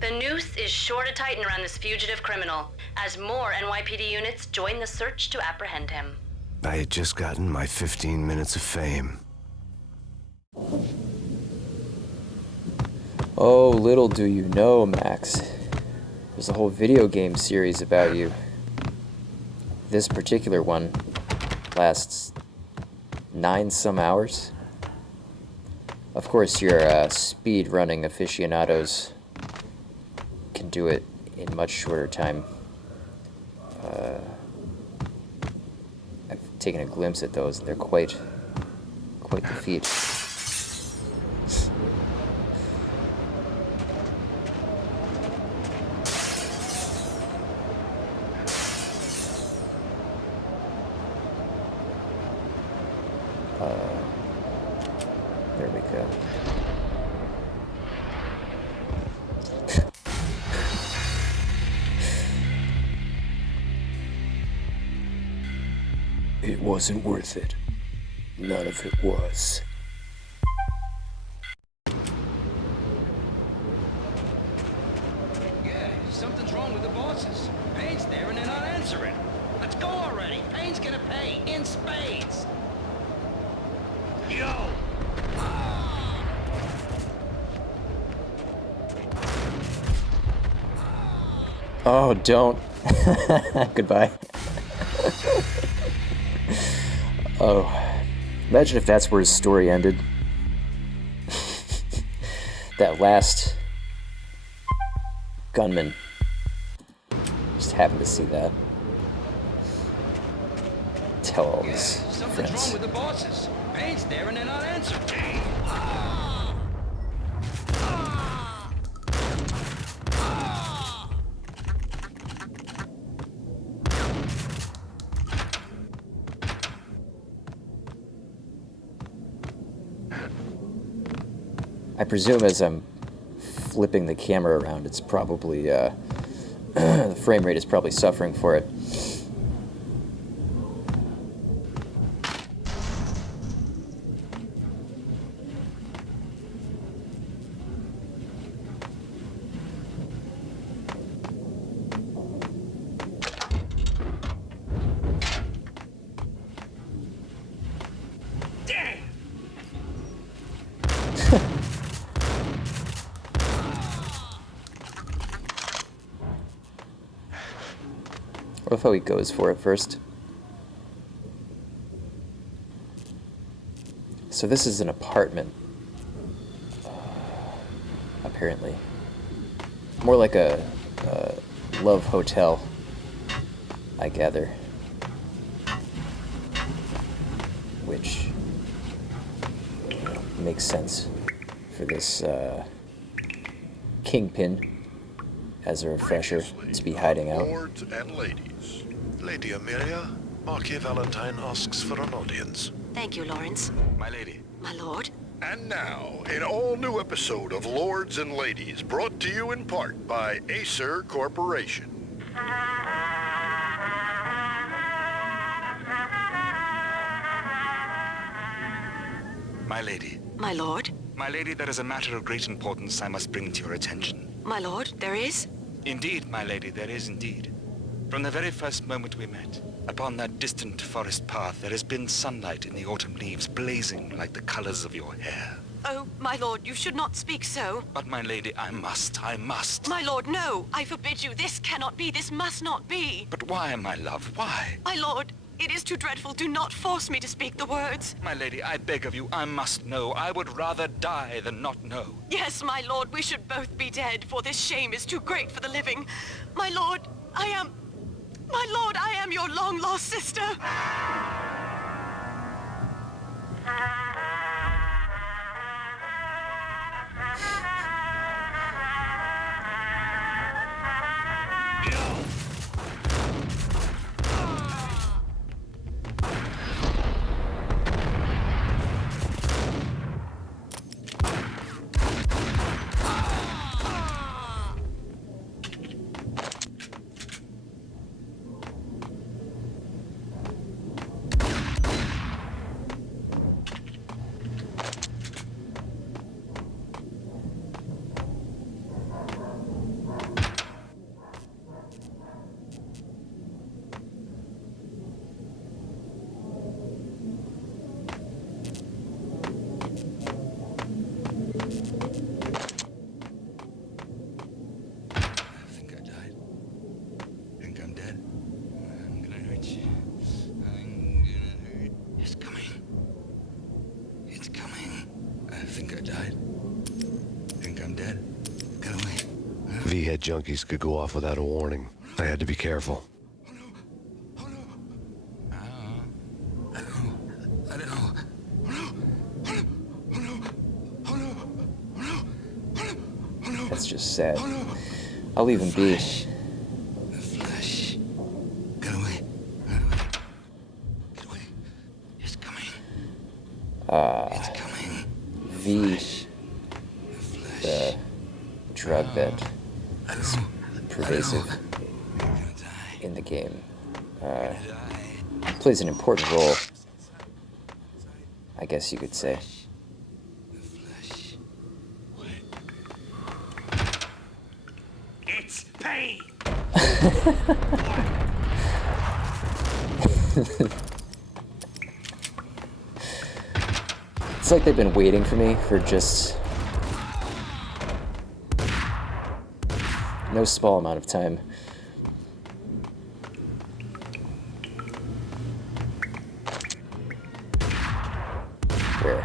The noose is sure to tighten around this fugitive criminal as more NYPD units join the search to apprehend him. I had just gotten my 15 minutes of fame. Oh, little do you know, Max. There's a whole video game series about you. This particular one lasts 9 some hours. Of course, your speed running aficionados can do it in much shorter time. I've taken a glimpse at those, and they're quite the feat. There we go. It wasn't worth it. None of it was. Yeah, something's wrong with the bosses. Payne's there and they're not answering. Let's go already. Payne's gonna pay in spades. Yo! Oh, don't. Goodbye. Oh. Imagine if that's where his story ended. That last gunman. Just happened to see that. tell all these Something's friends. wrong with the bosses. Payne's there and they're not answering. I presume as I'm flipping the camera around, it's probably, the frame rate is probably suffering for it. I love how he goes for it first. So this is an apartment. Apparently. More like a love hotel, I gather. Which makes sense for this kingpin, as a refresher, to be hiding out. Lords and ladies. Lady Amelia, Marquis Valentine asks for an audience. Thank you, Lawrence. My lady. My lord. And now, an all-new episode of Lords and Ladies, brought to you in part by Acer Corporation. My lady. My lord. My lady, there is a matter of great importance I must bring to your attention. My lord, there is? Indeed, my lady, there is indeed. From the very first moment we met, upon that distant forest path, there has been sunlight in the autumn leaves blazing like the colors of your hair. Oh, my lord, you should not speak so. But, my lady, I must. My lord, no! I forbid you. This cannot be. This must not be. But why, my love, why? My lord, it is too dreadful. Do not force me to speak the words. My lady, I beg of you, I must know. I would rather die than not know. Yes, my lord, we should both be dead, for this shame is too great for the living. My lord, I am your long-lost sister. V-head junkies could go off without a warning. I had to be careful. That's just sad. I'll leave him be. V, the drug that is pervasive in the game, plays an important role, I guess you could say. It's Payne! It's like they've been waiting for me for just no small amount of time. Where?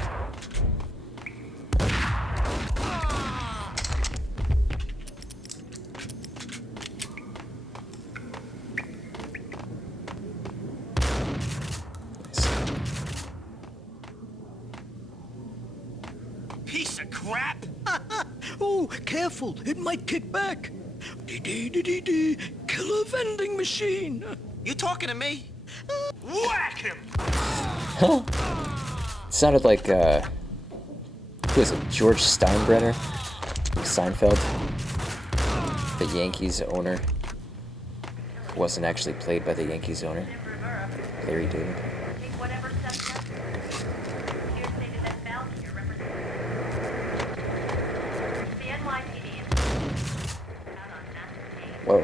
careful. It might kick back. Dee-dee-dee-dee-dee. Killer vending machine. You talking to me? Whack him! Sounded like, who is it, George Steinbrenner? Seinfeld? The Yankees owner. Wasn't actually played by the Yankees owner. Larry David. Whoa.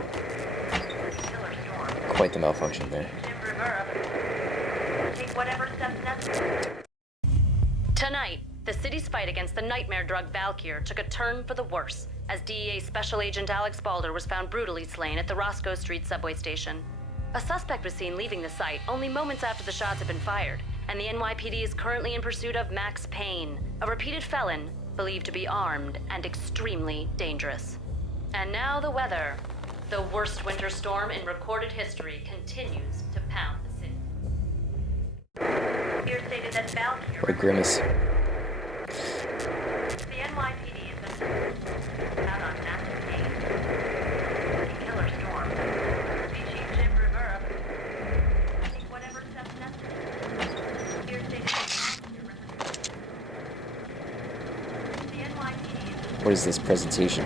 Quite the malfunction there. Tonight, the city's fight against the nightmare drug Valkyr took a turn for the worse as DEA Special Agent Alex Balder was found brutally slain at the Roscoe Street subway station. A suspect was seen leaving the site only moments after the shots had been fired, and the NYPD is currently in pursuit of Max Payne, a repeated felon believed to be armed and extremely dangerous. And now the weather. The worst winter storm in recorded history continues to pound the city. Here stated that Valkyr... What a grimace. The NYPD has been out on Max Payne. A killer storm. Chief Jim Rivera. Take whatever steps necessary. Here stated that the NYPD has been What is this presentation?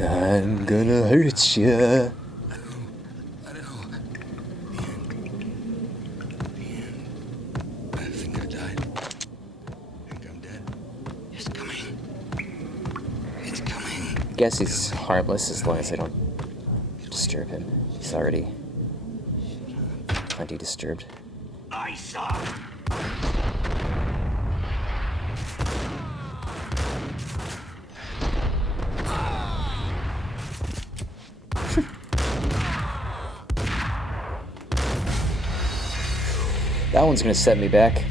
I'm gonna hurt ya. I think I died. I think I'm dead. It's coming. It's coming. Guess he's harmless as long as I don't disturb him. He's already plenty disturbed. I saw. That one's gonna set me back.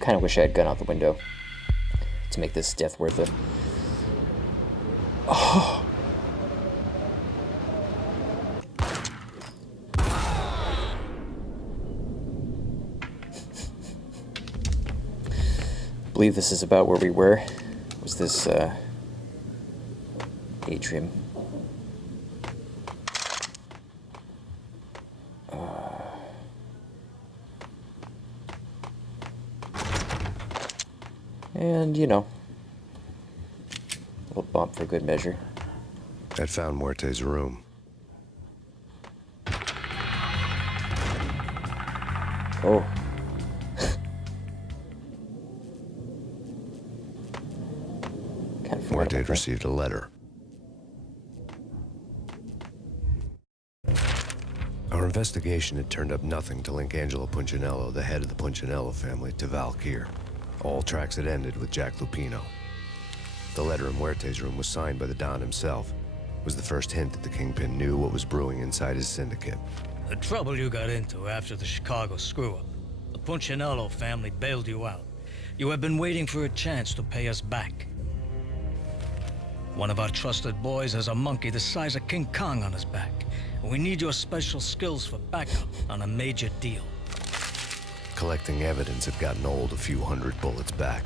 Kinda wish I had gone out the window to make this death worth it. Oh. I believe this is about where we were. Was this atrium? And, you know, a little bump for good measure. I'd found Muerte's room. Oh. Muerte had received a letter. Our investigation had turned up nothing to link Angelo Punchinello, the head of the Punchinello family, to Valkyr. All tracks had ended with Jack Lupino. The letter in Muerte's room was signed by the Don himself. It was the first hint that the Kingpin knew what was brewing inside his syndicate. The trouble you got into after the Chicago screw-up. The Punchinello family bailed you out. You have been waiting for a chance to pay us back. One of our trusted boys has a monkey the size of King Kong on his back. We need your special skills for backup on a major deal. Collecting evidence had gotten old a few hundred bullets back.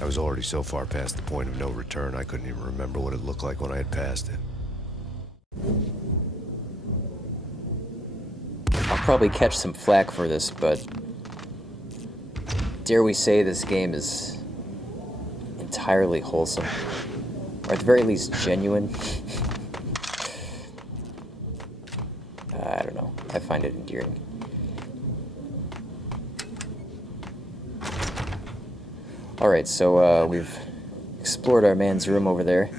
I was already so far past the point of no return, I couldn't even remember what it looked like when I had passed it. I'll probably catch some flack for this, but dare we say this game is entirely wholesome, or at the very least genuine. I don't know. I find it endearing. Alright, so we've explored our man's room over there.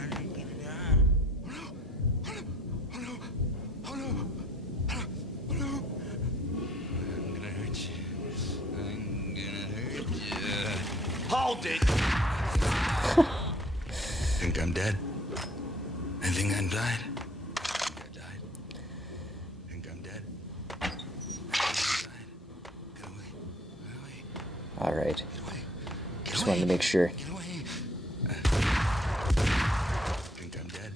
Hold it! Think I'm dead? I think I died. Think I'm dead. Get away. Get away. All right. Get away. Get Just away. wanted to make sure. Get away. Think I'm dead.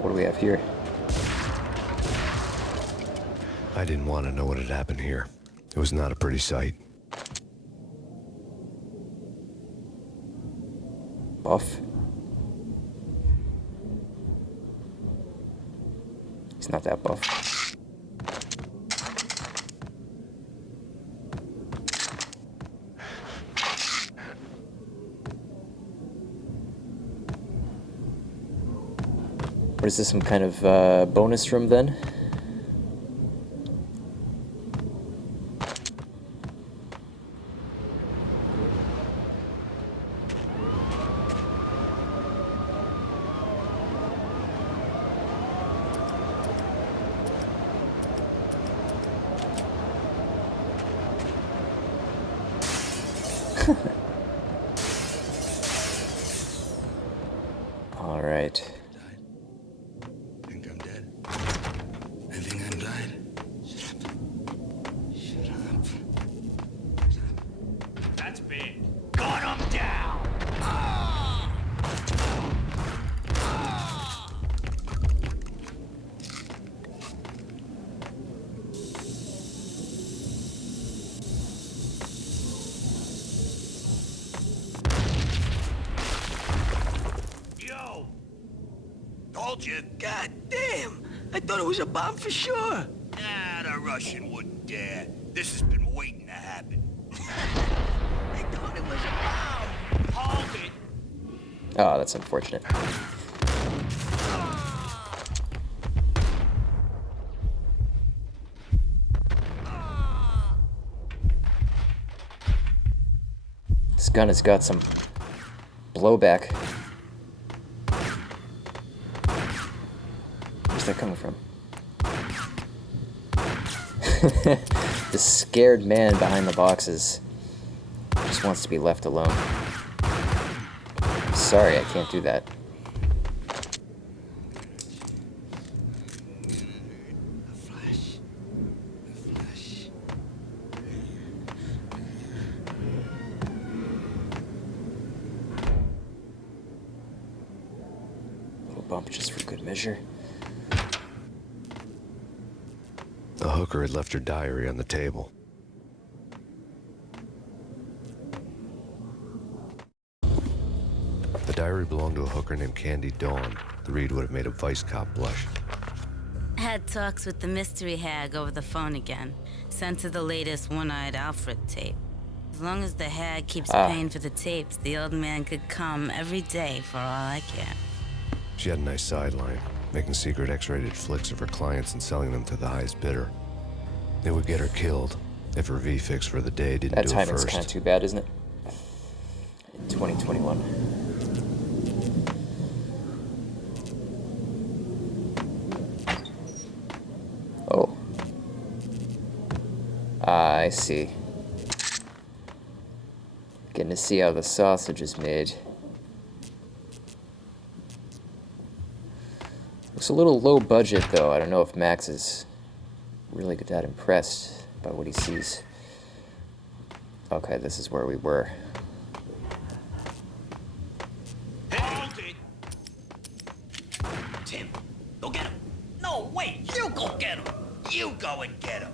What do we have here? I didn't want to know what had happened here. It was not a pretty sight. Buff? He's not that buff. What is this, some kind of bonus room then? All right. Think I'm dead. I think I died. Shut up. Shut up. That's big. Gun him down! Yo! Told you. God damn! I thought it was a bomb for sure. Nah, the Russian wouldn't dare. This has been waiting to happen. I thought it was a bomb. Hold it! Oh, that's unfortunate. This gun has got some blowback. Where's that coming from? The scared man behind the boxes just wants to be left alone. I'm sorry, I can't do that. Little bump just for good measure. The hooker had left her diary on the table. The diary belonged to a hooker named Candy Dawn. The read would have made a vice cop blush. Had talks with the mystery hag over the phone again. Sent her the latest One-Eyed Alfred tape. As long as the hag keeps paying for the tapes, the old man could come every day for all I care. She had a nice sideline, making secret X-rated flicks of her clients and selling them to the highest bidder. It would get her killed if her V-fix for the day didn't do it first. That timing's kind of too bad, isn't it? In 2021. Oh. I see. Getting to see how the sausage is made. Looks a little low budget, though. I don't know if Max is really that impressed by what he sees. Okay, this is where we were. Hold it! Tim, go get him. No, wait, you go get him. You go and get him.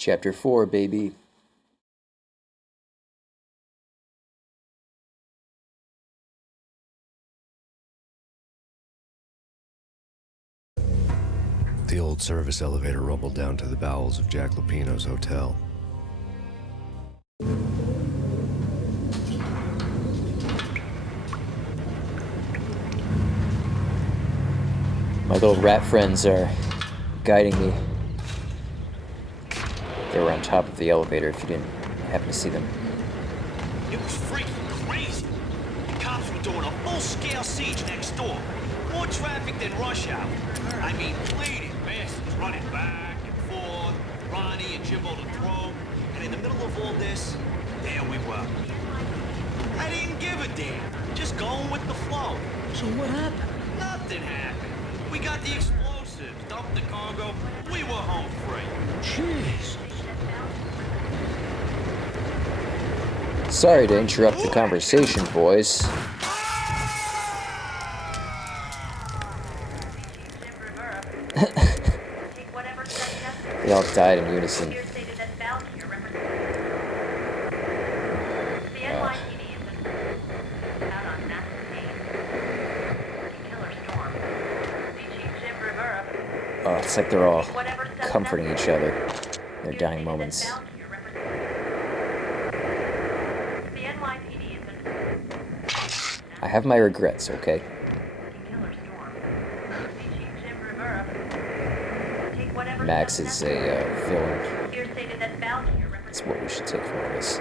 Chapter 4, baby. The old service elevator rumbled down to the bowels of Jack Lupino's hotel. My little rat friends are guiding me. They were on top of the elevator if you didn't happen to see them. It was freaking crazy. The cops were doing a full-scale siege next door. More traffic than rush hour. I mean, bleeding bastards running back and forth, Ronnie and Jimbo to throw. And in the middle of all this, there we were. I didn't give a damn. Just going with the flow. So what happened? Nothing happened. We got the explosives, dumped the cargo. We were home free. Jeez. Sorry to interrupt the conversation, boys. They all died in unison. Oh, it's like they're all comforting each other in their dying moments. I have my regrets, okay? Max is a villain. That's what we should take from all this.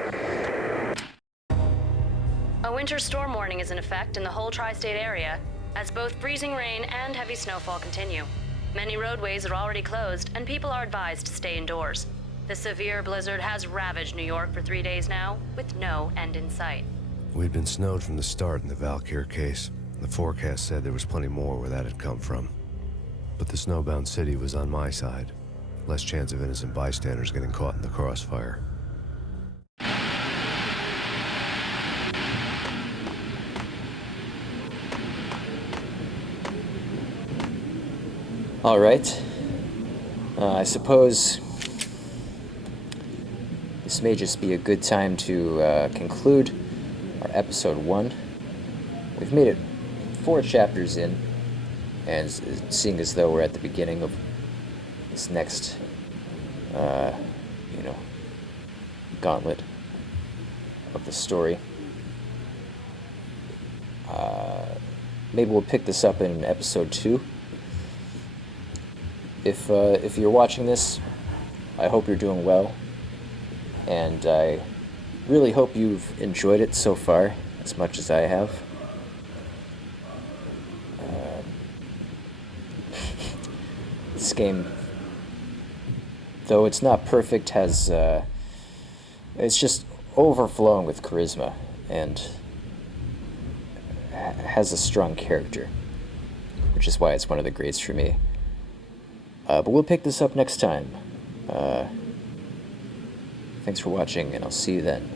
A winter storm warning is in effect in the whole tri-state area, as both freezing rain and heavy snowfall continue. Many roadways are already closed, and people are advised to stay indoors. The severe blizzard has ravaged New York for 3 days now, with no end in sight. We'd been snowed from the start in the Valkyr case. The forecast said there was plenty more where that had come from. But the snowbound city was on my side. Less chance of innocent bystanders getting caught in the crossfire. All right. I suppose this may just be a good time to conclude our episode 1. We've made it 4 chapters in, and seeing as though we're at the beginning of this next, gauntlet of the story, maybe we'll pick this up in episode 2. If you're watching this, I hope you're doing well, and I really hope you've enjoyed it so far as much as I have. This game, though it's not perfect, has it's just overflowing with charisma and has a strong character, which is why it's one of the greats for me. But we'll pick this up next time. Thanks for watching, and I'll see you then.